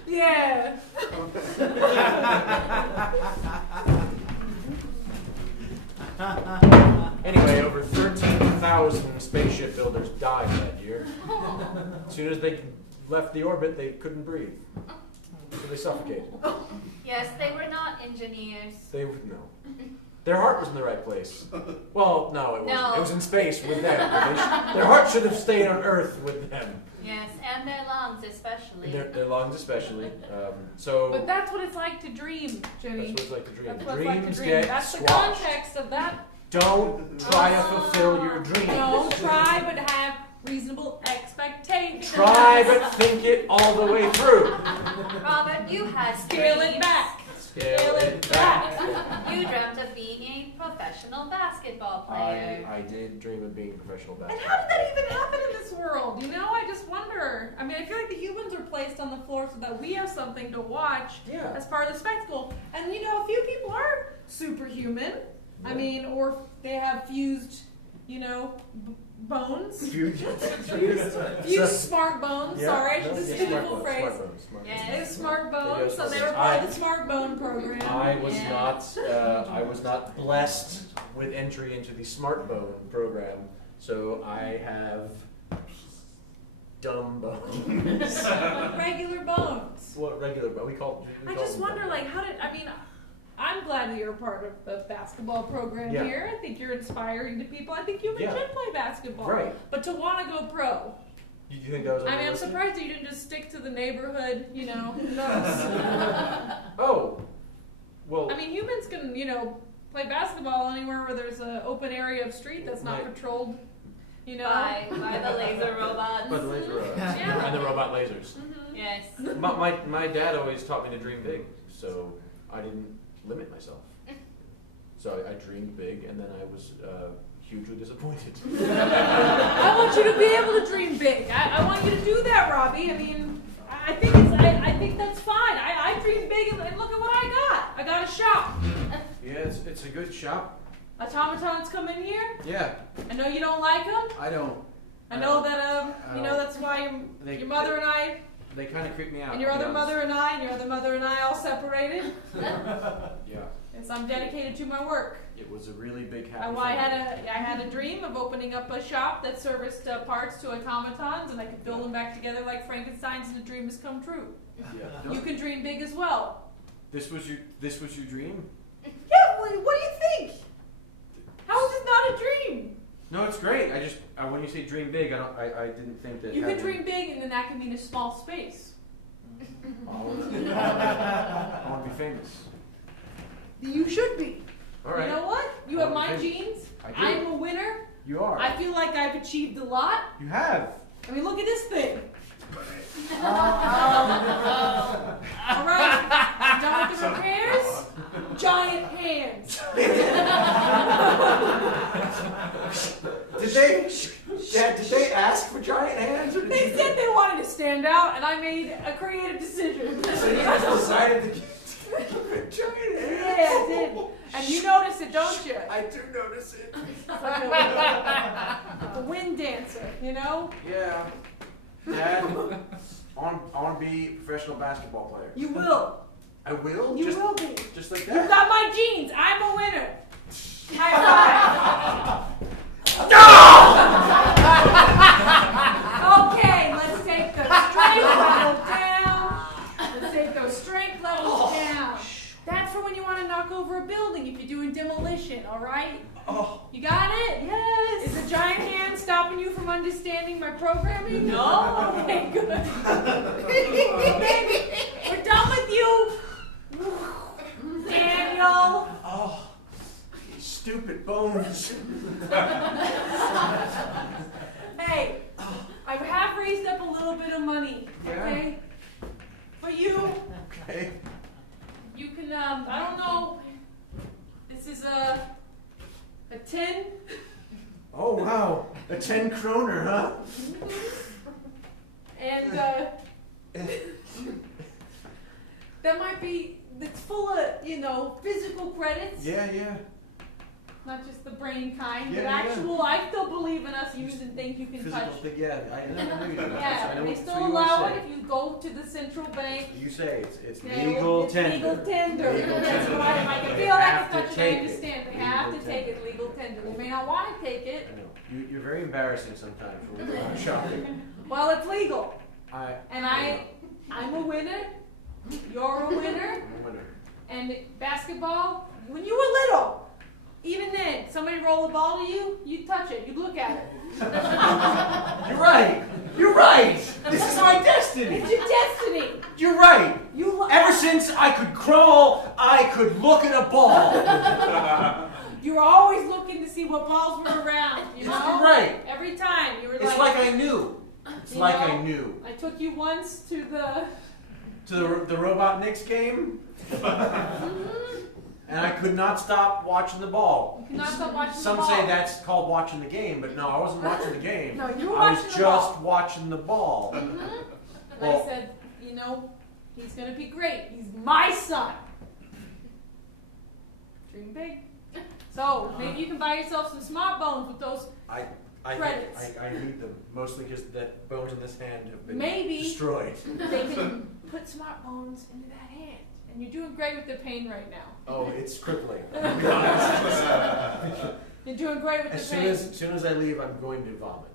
Yeah. Anyway, over 13,000 spaceship builders died that year. As soon as they left the orbit, they couldn't breathe. So they suffocated. Yes, they were not engineers. They would know. Their heart was in the right place. Well, no, it wasn't. No. It was in space with them. But their heart should have stayed on Earth with them. Yes, and their lungs especially. Their lungs especially. But that's what it's like to dream, Jenny. That's what it's like to dream. That's what it's like to Dreams dream. get That's the squashed. context of that. Don't try to fulfill your dreams. No, try but have reasonable expectations. Try but think it all the way through. Robert, you had Scale it dreams. back. Scale it back. You dreamt of being a professional basketball player. I did dream of being a professional And basketball. how did that even happen in this world? You know, I just wonder. I mean, I feel like the humans are placed on the floor so that we have something to watch Yeah. as part of the spectacle. And you know, a few people are superhuman. I mean, or they have fused, you know, bones. Fused smart bones. Sorry, this is a difficult phrase. Yeah. They have smart bones, They do so they smart were part bones. of the smart bone program. I was not blessed with entry into the Smart Bone program, so I have dumb bones. Regular bones. What regular bone? We call I them just wonder, dumb like, how did, I mean, I'm glad that you're a part of the basketball program Yeah. here. I think you're inspiring to people. I think humans Yeah. should play basketball. Right. But to want to go pro, You think that was? I mean, I'm unrealistic? surprised that you didn't just stick to the neighborhood, you know. Who knows? Oh, well. I mean, humans can, you know, play basketball anywhere where there's an open area of street that's not Right. patrolled, you know. By the laser robots. But the laser robots. Yeah. And the robot lasers. Mhm. Yes. My dad always taught me to dream big, so I didn't limit myself. So I dreamed big, and then I was hugely disappointed. I want you to be able to dream big. I want you to do that, Robbie. I mean, I think that's fine. I dream big, and look at what I got. I got a shop. Yeah, it's a good shop. Automatons come in here. Yeah, I know you don't like them. I don't. I know that you know that's why They- your mother and I, They kind of creep me out. and your to be other honest. mother and I, and your other mother and I all separated. Yeah, Because I'm dedicated to my work. it was a really big happy. I family. had a dream of opening up a shop that serviced parts to automatons, and I could build them back together like Frankenstein's, and the dream has come true. Yeah. You can dream big as well. This was your dream? Yeah, what do you think? How is this not a dream? No, it's great. I just when you say dream big, I didn't think that. You can having- dream big, and then that can mean a small space. I want to be famous. You should be. All right. You know what? You have my genes. I do. I'm a winner. You are. I feel like I've achieved a lot. You have. I mean, look at this thing. All right, I'm done with the repairs. Giant hands. Did they ask for giant hands? Or did They you- said they wanted to stand out, and I made a creative decision. So you guys decided to give giant hands? Yeah, I did. And you notice it, don't you? I do notice it. It's like a wind dancer, you know? Yeah. Dad, I want to be a professional basketball player. You will. I will? You just, will be. Just like You've that? got my genes. I'm a winner. High five. Okay, let's take the strength level down. Let's take those strength levels down. That's for when you want to knock over a building if you're doing demolition, all right? Oh. You got it? Yes. Is the giant hand stopping you from understanding my programming? No. Okay, good. Baby, we're done with you. Daniel. Oh. Stupid bones. Hey, I have raised up a little bit of money, Yeah. okay? For you, Okay. you can, I don't know, this is a 10. Oh, wow. A 10 kroner, huh? And, that might be, it's full of, you know, physical credits. Yeah, yeah. Not just the brain kind, Yeah, but yeah. actual, I still believe in us using things you can Physical touch. thing, yeah. I knew you did. I Yeah, know they what- still so you allow always it say. if you go to the central bank. You say it's Yeah, legal it's tender. legal tender. Legal That's tender. why I can They feel like have as to much as I take it. understand. They Legal have to tender. take it legal tender. They may not want to take it. I know. You're very embarrassing sometimes when we go out shopping. Well, it's legal. And I'm I'm a winner. You're a winner. a winner. And basketball, when you were little, even then, somebody roll a ball to you, you'd touch it, you'd look at it. You're right. You're right. This is my destiny. It's your destiny. You're right. You Ever since I could crawl, I could look at a ball. you were always looking to see what balls were around, you know? You're right. Every time you were It's like I knew. It's You like know? I knew. I took you once to the To the Robot Knicks game, and I could not stop watching the ball. You cannot stop watching Some the ball. say that's called watching the game, but no, I wasn't watching the game. No, you were I was watching the just ball. watching the ball. And Well- I said, you know, he's gonna be great. He's my son. Dream big. So maybe you can buy yourself some smart bones with those. I Credits. I need them mostly because that bones in this hand have been Maybe. destroyed. They can put smart bones into that hand. And you're doing great with the pain right now. Oh, it's crippling. You're doing great with As the soon pain. as I leave, I'm going to vomit.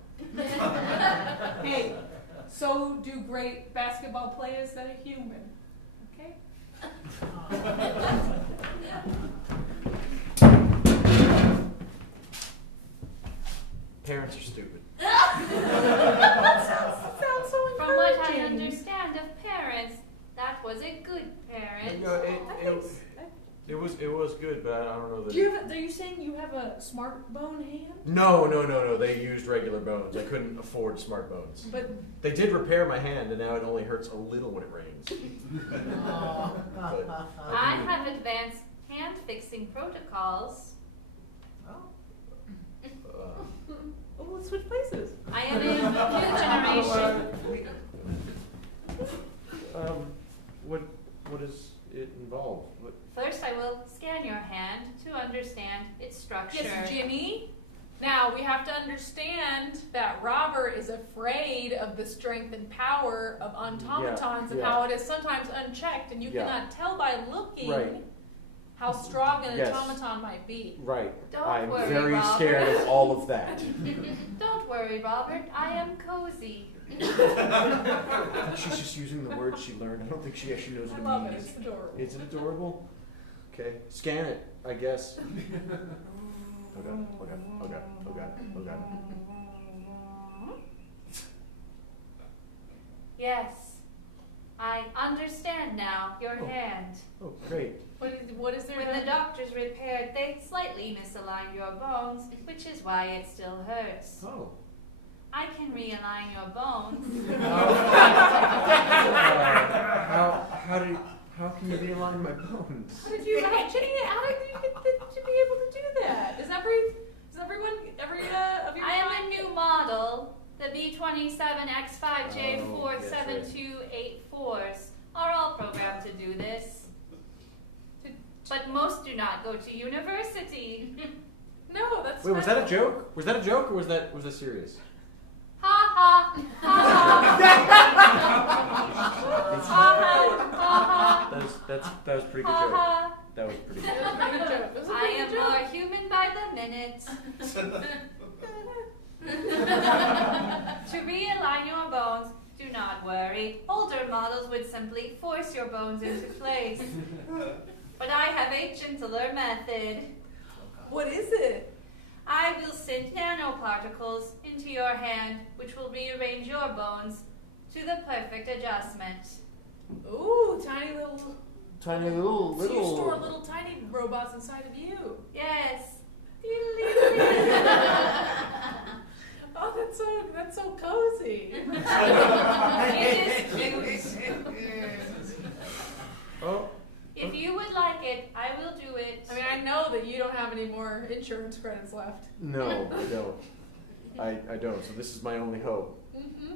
Hey, so do great basketball players that are human. Okay? Parents are stupid. Sounds so From what I encouraging. understand of parents, that was a good parent. No, it was good, but I don't know that. Do you have? Are you saying you have a smart bone hand? No. They used regular bones. I couldn't afford smart bones. But They did repair my hand, and now it only hurts a little when it rains. But I have advanced hand fixing protocols. oh, let's switch places. I am a new generation. What does it involve? First, I will scan your hand to understand its structure. Yes, Jimmy. Now we have to understand that Robert is afraid of the strength and power of automatons and Yeah. how it is sometimes unchecked, and you Yeah. cannot tell by looking Right. how strong an Yes. automaton might be. Right. Don't I'm worry, very Robert. scared of all of that. Don't worry, Robert. I am cozy. She's just using the words she learned. I don't think she actually knows I what it love it. means. It's adorable. Is it adorable? Okay. Scan it, I guess. Oh god, oh god, oh god, oh god, oh god. Yes, I understand now your Oh. hand. Oh, great. What is there? When the doctors repaired, they slightly misaligned your bones, which is why it still hurts. Oh. I can realign your bones. How can you realign my bones? How did you Jenny, how did you get to be able to do that? Is everyone of your I am a kind? new model. The B27X5J47284s are all programmed to do this. But most do not go to university. No, that's Wait, was not- that a joke? Was that a joke or was that serious? Ha ha! Ha ha! That was pretty good Ha joke. ha! That was pretty It good. was a pretty good joke. It was a I pretty am good joke. more human by the minute. To realign your bones, do not worry. Older models would simply force your bones into place. But I have a gentler method. What is it? I will send nanoparticles into your hand, which will rearrange your bones to the perfect adjustment. Ooh, tiny little. Tiny little. So you store little tiny robots inside of you. Yes. Oh, that's so cozy. It is cute. Oh. If you would like it, I will do it. I mean, I know that you don't have any more insurance credits left. No, I don't. I don't. So this is my only hope. Mm-hmm.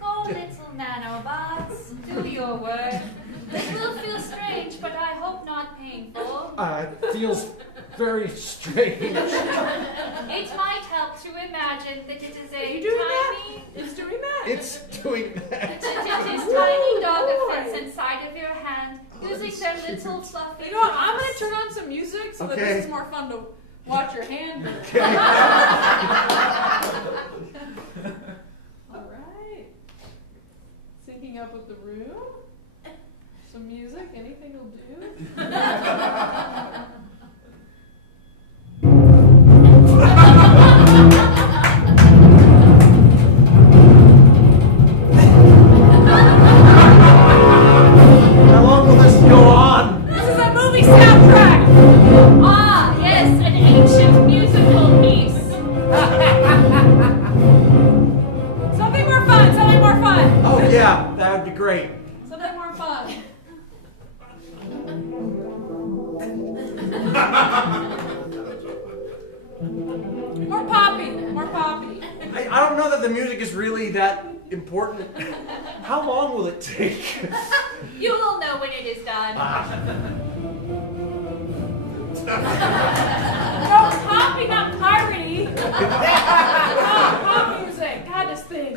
Go, little nanobots. Do your work. It will feel strange, but I hope not painful. It feels very strange. It might help to imagine that it is Are a you doing tiny... that? It's doing that. It's doing that. It is tiny dog that fits inside of your hand, using their little fluffy... You know what? I'm gonna turn on some music so that Okay. this is more fun to watch your hand move. All right. Syncing up with the room. Some music. Anything will do. How long will this go on? This is a movie soundtrack. Ah, yes, an ancient musical piece. Something more fun. Something more fun. Oh yeah, that would be great. Something more fun. More poppy. More poppy. I don't know that the music is really that important. How long will it take? You will know when it is done. No, poppy, not piratey. Pop music. God, this thing.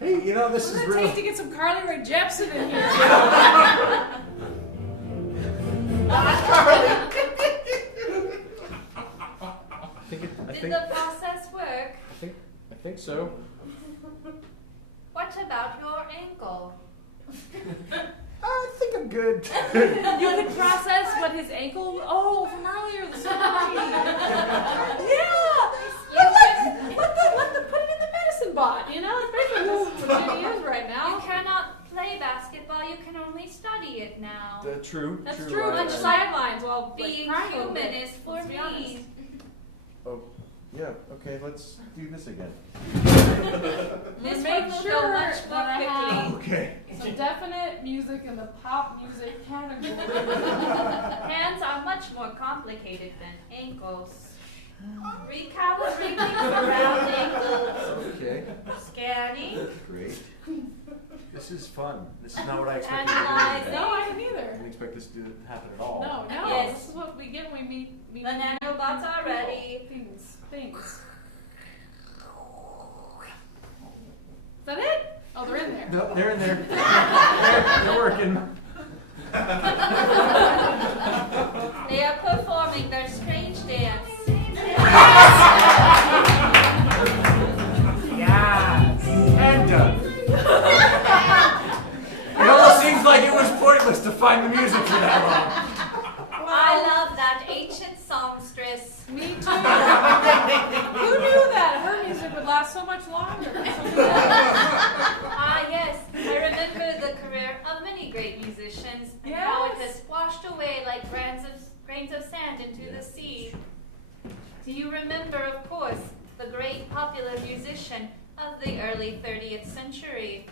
Hey, you know this What is does it take really. to get some Carly Rae Jepsen in here? Did the process work? I think so. What about your ankle? I think I'm good. You could process what his ankle. Oh, from earlier this morning. Yeah. Put it in the medicine bot. You know, especially what he is right You now. cannot play basketball, you can only study it now. True. That's true. On the sidelines while Being crying a little human bit, is for let's be honest. me. Oh, yeah. Okay, let's do this again. This Make one will sure go much more that I have quickly. Okay. some definite music in the pop music category. Hands are much more complicated than ankles. Recalibrating around ankles. Okay. Scanning. Great. This is fun. This is not what I expected Analyzing. to do. No, I didn't I either. didn't expect this to happen at all. No, Yes. this is what we get when we meet The nanobots are ready. Things. Is that it? Oh, they're in there. No, they're in there. They're working. They are performing their strange dance. Yes. And done. It almost seems like it was pointless to find the music for that long. I love that ancient songstress. Me too. Who knew that her music would last so much longer? Ah, yes, I remember the career of many great musicians and how it has washed away like grains of sand into the sea. Do you remember, of course, the great popular musician of the early 30th century?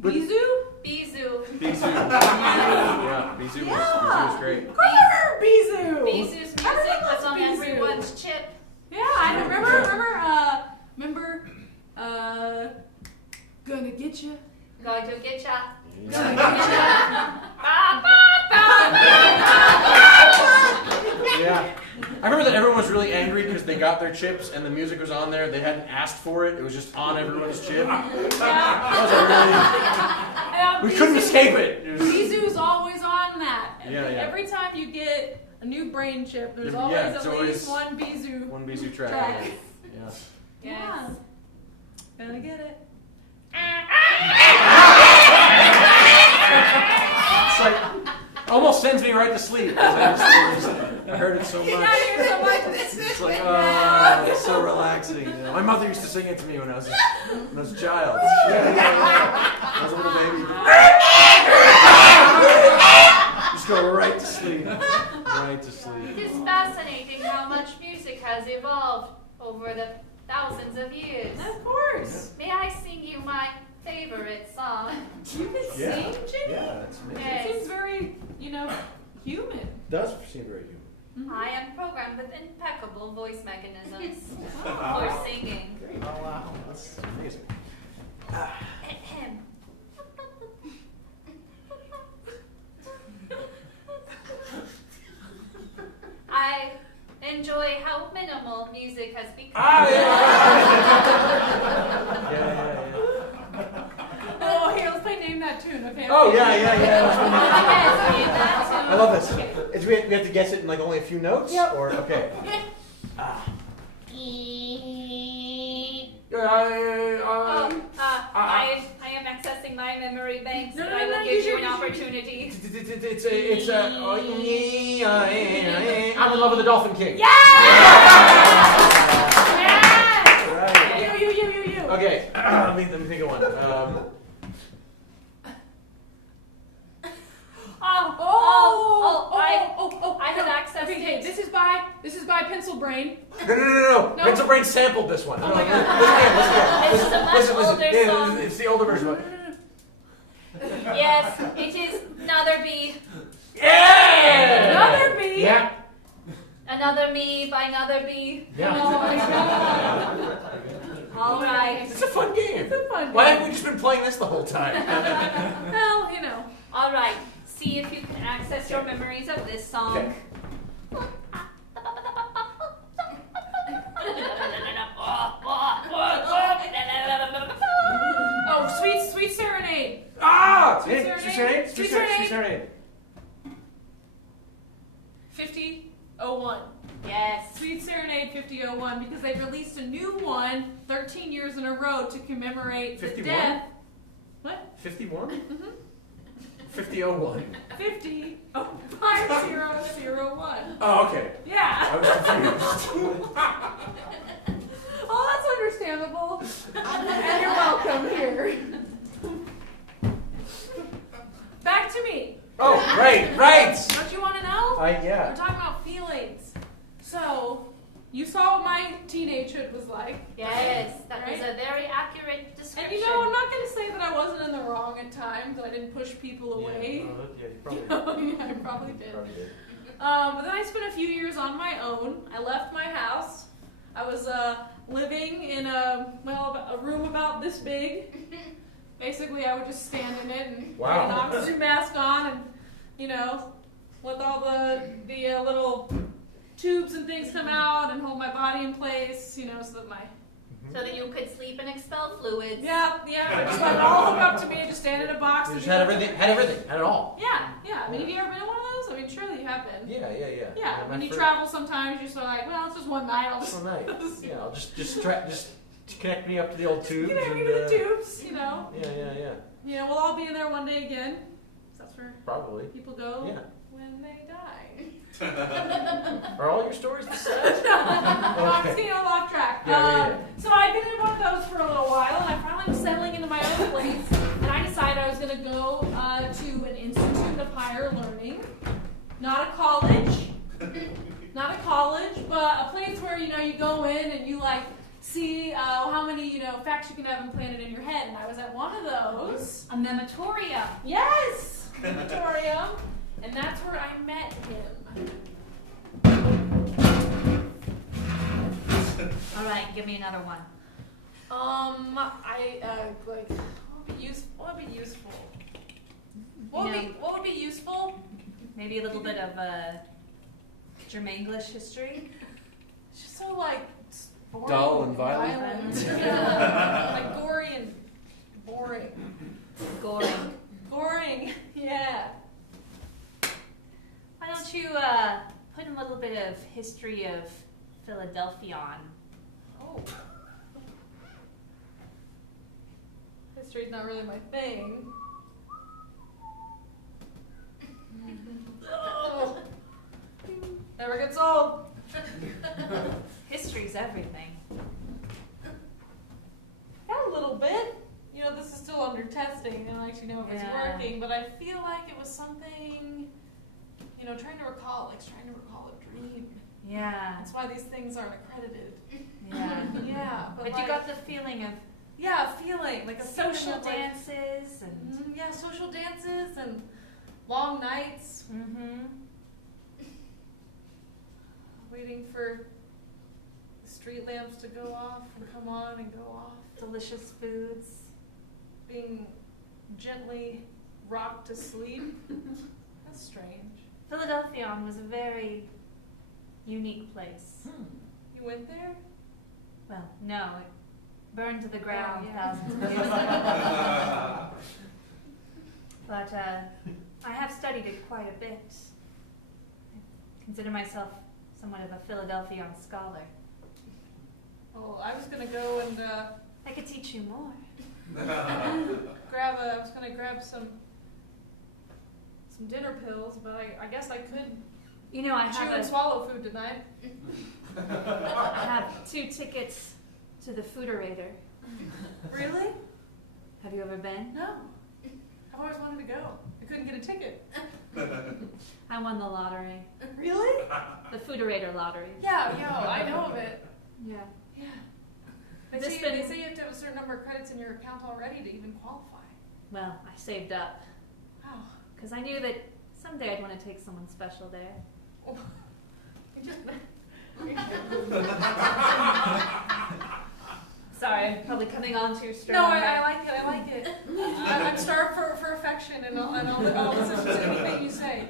Bisou? Bisou. Bisou. Yeah, Bisou was great. Of course I remember Bisou. Bisou's music Everyone was loves on Bisou. everyone's chip. Yeah, I remember, Gonna Get You. Going to get ya. Gonna Get Ya. Yeah. I remember that everyone was really angry because they got their chips and the music was on there. They hadn't asked for it. It was just on everyone's chip. That was we couldn't escape it. Bisou's always on that. Yeah. Every time you get a new brain chip, there's Yeah, always it's at always least one Bisou. One Bisou track. Track. Yeah. Yes. Gonna get it. It's like almost sends me right to sleep. I heard it so much. It's like, oh, it's so relaxing. You know? My mother used to sing it to me when I was a child. Yeah. I was a little baby. Just go right to sleep. Right to sleep. It is fascinating how much music has evolved over the thousands of years. Of course. May I sing you my favorite song? You can sing, Jimmy? Yeah, that's amazing. Yes. It seems very, human. It does seem very human. I am programmed with impeccable voice mechanisms for singing. Great. Oh, wow. That's amazing. Ahem. I enjoy how minimal music has become. Yeah. Oh, here, let's play Name That Tune, okay? Oh, yeah. Yes, name that tune. I love this. We have to guess it in like only a few notes? Yep. Or, okay. I am accessing my memory banks, No, and no, I no, will no, give use you your- an use your- opportunity. I'm in love with the Dolphin King. Yes! Right. You. Okay, let me think of one. I have access Okay, to this is by Pencil Brain. No. No. Pencil Brain sampled this one. Oh my God. This is a much older song. It's the older version. Yes, it is another bee. Yeah! Another bee. Yeah. Another me by another bee. Oh my God. All right. It's a fun game. It's a fun Why game. haven't we just been playing this the whole time? Well, All right. See if you can access your memories of this song. Okay. Oh, Sweet Serenade. Ah! Sweet Sweet Serenade. Serenade? Sweet Serenade? 5001. Yes. Sweet Serenade 5001, because they've released a new one 13 years in a row to commemorate the 51? death. What? 51? Mm-hmm. 5001. 5001. Oh, okay. I Yeah. was confused. Oh, that's understandable. And you're welcome here. Back to me. Oh, right. Don't you want to know? We're Yeah. talking about feelings. So, you saw what my teenagehood was like. Yes, that was Right? a very accurate description. And you know, I'm not going to say that I wasn't in the wrong at times, that I didn't push people away. Yeah, you probably Yeah, I probably did. probably did. But then I spent a few years on my own. I left my house. I was living in a room about this big. Basically, I would just stand in it and Wow. get an oxygen mask on, and let all the little tubes and things come out and hold my body in place, so that my So that you could sleep and expel fluids. I just let it all hook up to me and just stand in a box. You and just had everything, had it all. Yeah. I mean, have you ever been in one of those? I mean, surely you have been. Yeah. Yeah, when you travel sometimes, you're just like, well, it's just one night. I'll just All night. Yeah, I'll just connect me up to the old tubes. get me to the tubes, Yeah. We'll all be in there one day again. That's where Probably. people go Yeah. when they die. Are all your stories the same? I'm just getting all off track. Yeah. So I'd been in one of those for a little while, and I finally was settling into my own place, and I decided I was going to go to an institute of higher learning. Not a college, but a place where, you go in and you, see how many, facts you can have implanted in your head. And I was at one of those. A mematorium. Yes! Crematorium. And that's where I met him. All right, give me another one. What would be useful? What would be useful? Maybe a little bit of German-English history. It's just so boring, Dull and violent. Yeah. Gory and boring. Boring. Yeah. Why don't you put in a little bit of history of Philadelphia on? Oh. History's not really my thing. Oh. Never gets old. History's everything. Yeah, a little bit. This is still under testing. I don't actually know if it's Yeah. working, but I feel like it was something, trying to recall a dream. Yeah. That's why these things aren't accredited. Yeah. Yeah, But you got the feeling of a feeling like a social feeling of, dances and. social dances and long nights, Mm-hmm. waiting for the street lamps to go off and come on and go off, Delicious foods. being gently rocked to sleep. That's strange. Philadelphia was a very unique place. You went there? Well, no, it burned to the ground yeah. thousands of years ago. But I have studied it quite a bit. I consider myself somewhat of a Philadelphia scholar. Well, I was gonna go and I could teach you more. I was gonna grab some dinner pills, but I guess I could You know, I chew and have swallow food tonight. I have 2 tickets to the Fooderator. Really? Have you ever been? No. I've always wanted to go. I couldn't get a ticket. I won the lottery. Really? The Fooderator lottery. Yeah, I know of it. Yeah. Yeah. They This say been- you have to have a certain number of credits in your account already to even qualify. Well, I saved up. Wow. Because I knew that someday I'd want to take someone special there. Sorry, I'm probably coming on too strong. No, I like it. I'm starved for affection, and I'll listen to anything you say.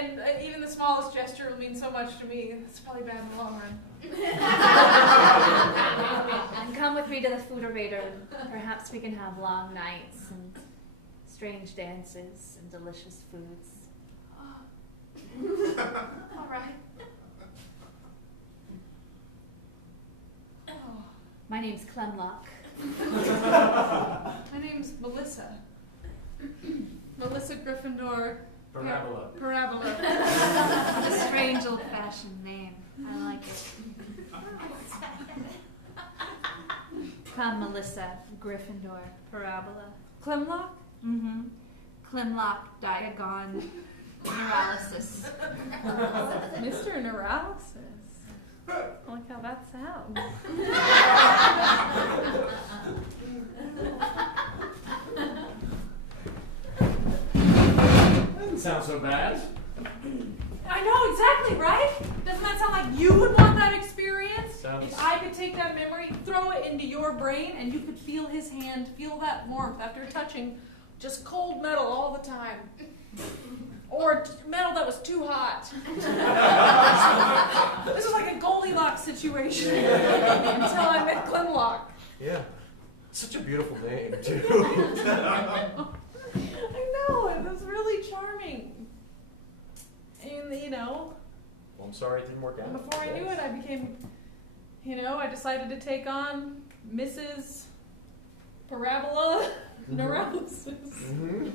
And even the smallest gesture will mean so much to me. It's probably bad in the long run. And come with me to the Fooderator. Perhaps we can have long nights and strange dances and delicious foods. All right. Oh, My name's Clemlock. my name's Melissa. Melissa Gryffindor. Parabola. Parabola. A strange old-fashioned name. I like it. Come, Melissa, Gryffindor, Parabola. Clemlock? Mm-hmm. Clemlock, Diagon, Neuralysis. Mr. Neuralysis. I like how that sounds. Doesn't sound so bad. I know, exactly, right? Doesn't that sound like you would want that experience? Sounds- If I could take that memory, throw it into your brain, and you could feel his hand, feel that warmth after touching just cold metal all the time. Or metal that was too hot. This is like a Goldilocks situation until I met Clemlock. Yeah. Such a beautiful name, too. I know, it was really charming. And, you know, Well, I'm sorry it didn't work out. before I knew it, I became, I decided to take on Mrs. Parabola Neuralysis. Mm-hmm.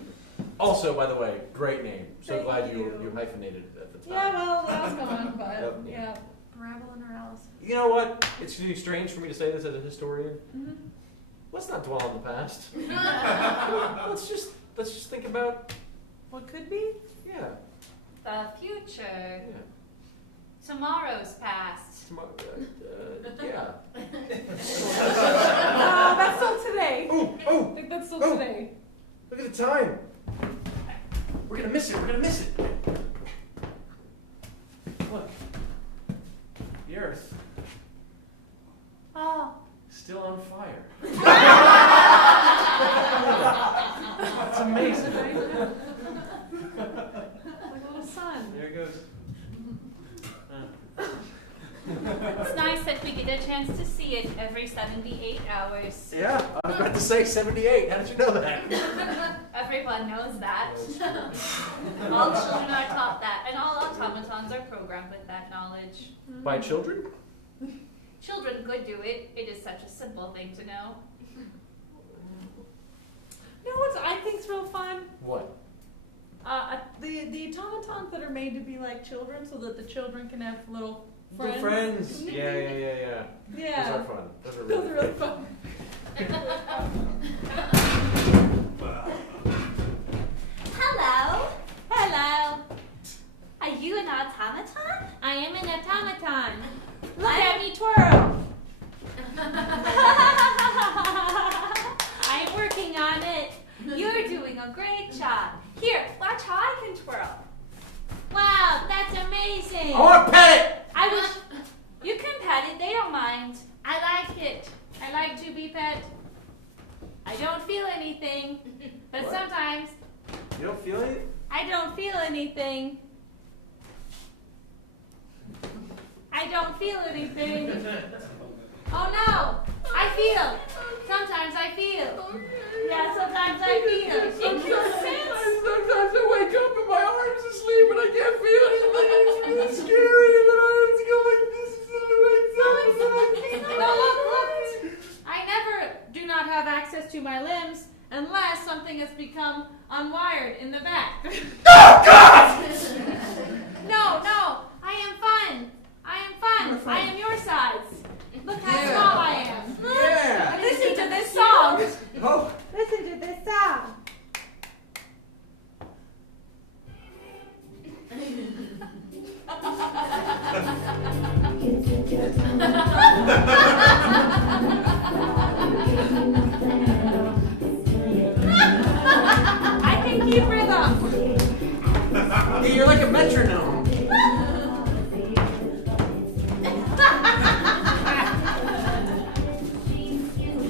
Also, by the way, great name. So Thank glad you you. hyphenated it at the time. Yeah, well, that was going, but Yep. yeah. Parabola Neuralysis. You know what? It's really strange for me to say this as a historian. Mm-hmm. Let's not dwell on the past. let's just think about, What could be? yeah. The future. Yeah. Tomorrow's past. Yeah. No, that's still today. I Oh! think that's still Oh. today. Look at the time. We're gonna miss it. Look. The Earth. Oh. Still on fire. That's amazing. Like a little sun. There it goes. It's nice that we get a chance to see it every 78 hours. Yeah, I was about to say 78. How did you know that? Everyone knows that. All children are taught that, and all automatons are programmed with that knowledge. By children? Children could do it. It is such a simple thing to know. You know what I think's real fun? What? The automatons that are made to be like children, so that the children can have little friends. Little friends. Yeah. Yeah. Those are fun. Those are Those really are really fun. Hello. Hello. Are you an automaton? I am an automaton. Look at me twirl. I'm working on it. You're doing a great job. Here, watch how I can twirl. Wow, that's amazing. I want to pet it! I wish you can pet it. They don't mind. I like it. I like to be pet. I don't feel anything, but What? sometimes You don't feel it? I don't feel anything. I don't feel anything. Oh no! I feel. Sometimes I feel. Yeah, sometimes I feel. It makes sense. Sometimes I wake up and my arm's asleep and I can't feel anything. It's really scary. And then I have to go like this until it wakes up. And then I can't. No, look. I never do not have access to my limbs unless something has become unwired in the back. Oh, God! No. I am fun. I am your size. Look how small I am. Yeah. Listen to this song. Oh. Listen to this song. I can keep rhythm. Yeah, you're like a metronome.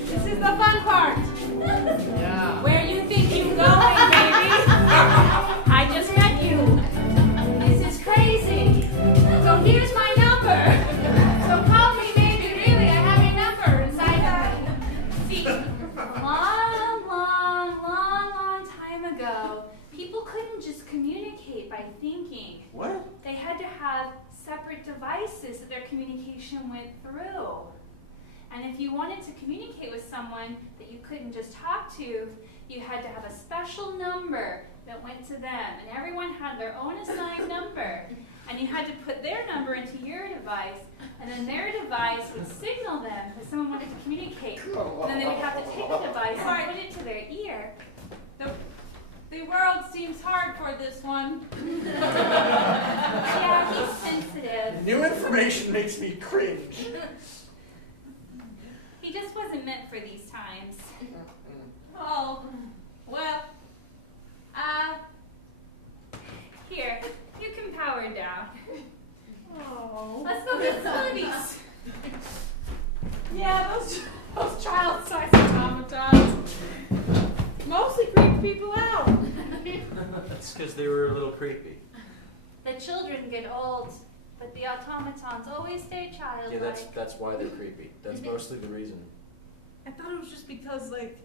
This is the fun part. connection went through. And if you wanted to communicate with someone that you couldn't just talk to, you had to have a special number that went to them. And everyone had their own assigned number. And you had to put their number into your device, and then their device would signal them if someone wanted to communicate. And then they would have to take the device and put it to their ear. The world seems hard for this one. Yeah, he's sensitive. New information makes me cringe. He just wasn't meant for these times. Oh, well, Here, you can power down. oh. Let's go get smoothies. Yeah, those child-sized automatons mostly creep people out. That's because they were a little creepy. The children get old, but the automatons always stay childlike. Yeah, that's why they're creepy. That's mostly the reason. I thought it was just because, like,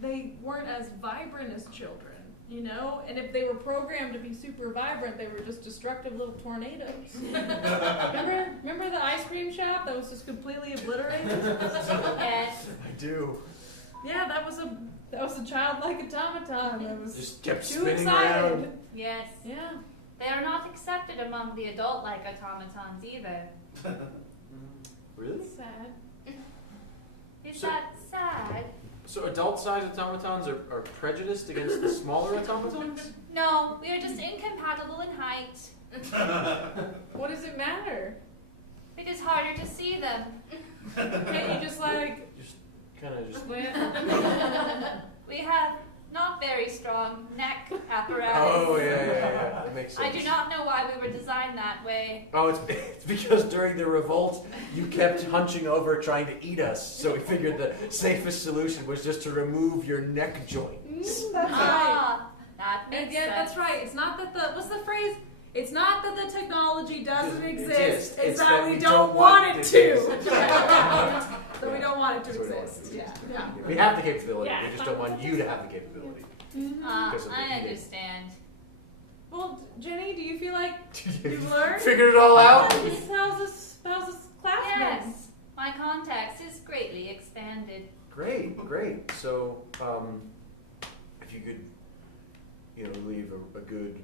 they weren't as vibrant as children, you know? And if they were programmed to be super vibrant, they were just destructive little tornadoes. Remember the ice cream shop that was just completely obliterated? Yes. I do. Yeah, that was a childlike automaton that was Just kept too spinning excited. around. Yes. Yeah. They are not accepted among the adult-like automatons either. Really? Sad. Is So- that sad? So adult-sized automatons are prejudiced against the smaller automatons? No, we are just incompatible in height. What does it matter? It is harder to see them. Can't you just like Just kind of just. quit? We have not very strong neck apparatus. Oh yeah. That makes sense. I do not know why we were designed that way. Oh, it's because during the revolt you kept hunching over trying to eat us. So we figured the safest solution was just to remove your neck joints. That's right. Ah, that makes And yeah, sense. that's right. It's not that what's the phrase? It's not that the technology doesn't Doesn't exist. exist. It's It's that that we we don't don't want want it it to. to So we don't want it to That's what we want exist. it to Yeah. We have the capability. Yeah. We just don't want you to have the capability. Because of the I heating. understand. Well, Jenny, do you feel like you've learned? Figured it all out? How's this class been? Yes, my context is greatly expanded. Great. So, if you could, leave a good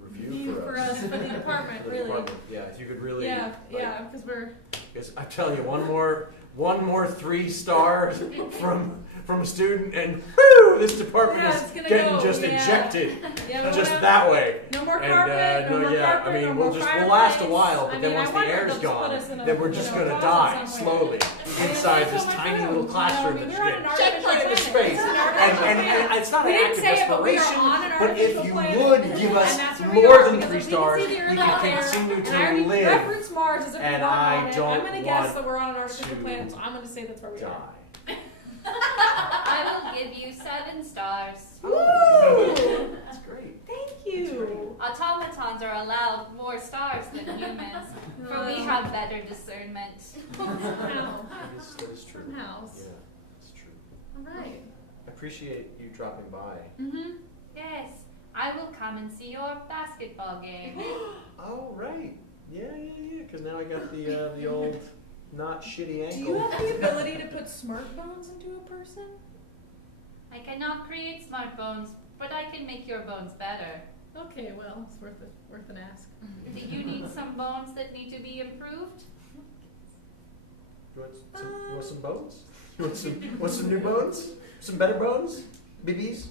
review for us. for the department, For the really. department. Yeah, if you could really. Yeah, like, because we're. Because I'm telling you, one more 3 stars from a student, and whoo, this department Yeah, is it's gonna getting go, just yeah. ejected, Yeah, we just wanna- that way. No more And carpet, no more carpet, I mean, no we'll more we'll last a fireplace. while, but I then mean, once I the wonder if air's they'll just put gone, us in a, then we're just closet gonna die somewhere. slowly I mean, inside that's this what my tiny friend- little classroom we that were on you're an in. artificial Right into planet. space. It's an artificial And planet. it's not We an didn't act of say it, but we are desperation, on an but if artificial you planet. would give And us that's where we more are, than because 3 if we can stars, see the we Earth can out there, continue and I already to live referenced Mars as if and we don't I on it. don't I'm gonna guess want that we're on an artificial to planet, so I'm gonna say that's where we are. die. I will give you 7 stars. Woo! That's great. Thank you. Automatons are allowed more stars than humans, for we have better discernment. How? That is true. House. Yeah, it's true. All right. I appreciate you dropping by. Mm-hmm. Yes, I will come and see your basketball game. Oh, right. Yeah. Because now I got the old not shitty Do ankle. you have the ability to put smart bones into a person? I cannot create smart bones, but I can make your bones better. Okay, well, it's worth an ask. Do you need some bones that need to be improved? You want some bones? You want some new bones? Some better bones? BBs?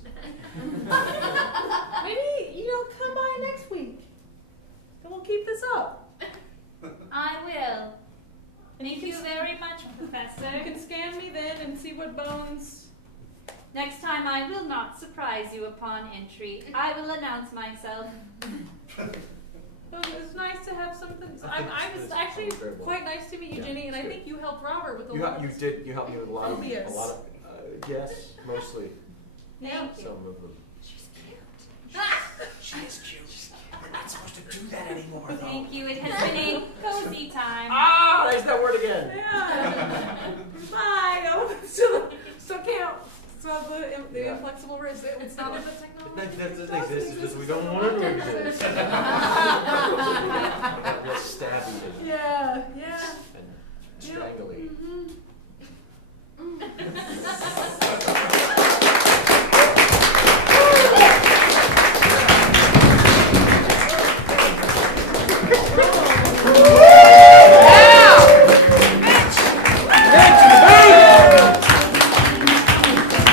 Maybe, come by next week. And we'll keep this up. I will. And Thank you very much, You Professor. can scan me then and see what bones. Next time I will not surprise you upon entry. I will announce myself. So it's nice to have something. I think I was this actually is very well. quite nice to meet you, Yeah, Jenny, and it's I good. think you helped Robert with a You lot. you helped me with a lot Phobias. of yes, mostly Yeah. Thank you. some of them. She's cute. She's cute. We're not supposed to do that anymore, though. Thank you. It has been a cozy time. Ah, there's that word again. Yeah. Bye. Oh, still can't. So the Yeah. inflexible wrist. It's not that the technology. That doesn't exist. It's just we don't want it to exist. Real stabby. Yeah. And Strangly.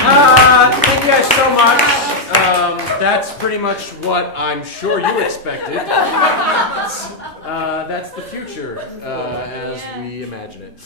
Thank you guys so much. That's pretty much what I'm sure you expected. That's the future as we imagine it.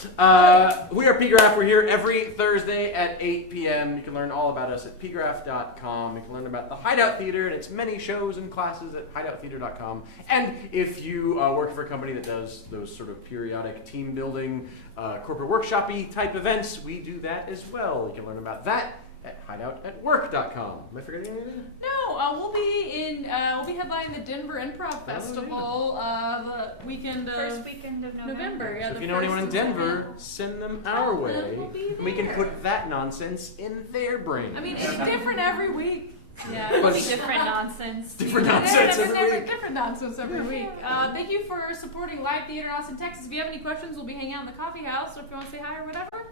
We are PGraph. We're here every Thursday at 8 p.m. You can learn all about us at PGraph.com. You can learn about the Hideout Theater and its many shows and classes at hideouttheater.com. And if you work for a company that does those sort of periodic team building, corporate workshop-y type events, we do that as well. You can learn about that at hideoutatwork.com. Am I forgetting anything? No, we'll be headlining the Denver Improv Festival the weekend of First weekend of November. Yeah, So if the you know anyone in first and Denver, second. send them our way, We'll be and we can there. put that nonsense in their brain. I mean, it's different every week. Yeah, it'll be different nonsense. Different nonsense every week. Different nonsense every week. Thank you for supporting Live Theater in Austin, Texas. If you have any questions, we'll be hanging out in the coffee house. So if you want to say hi or whatever,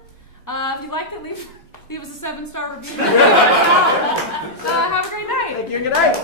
if you liked it, leave us a 7-star review. Have a great night. Thank you and good night.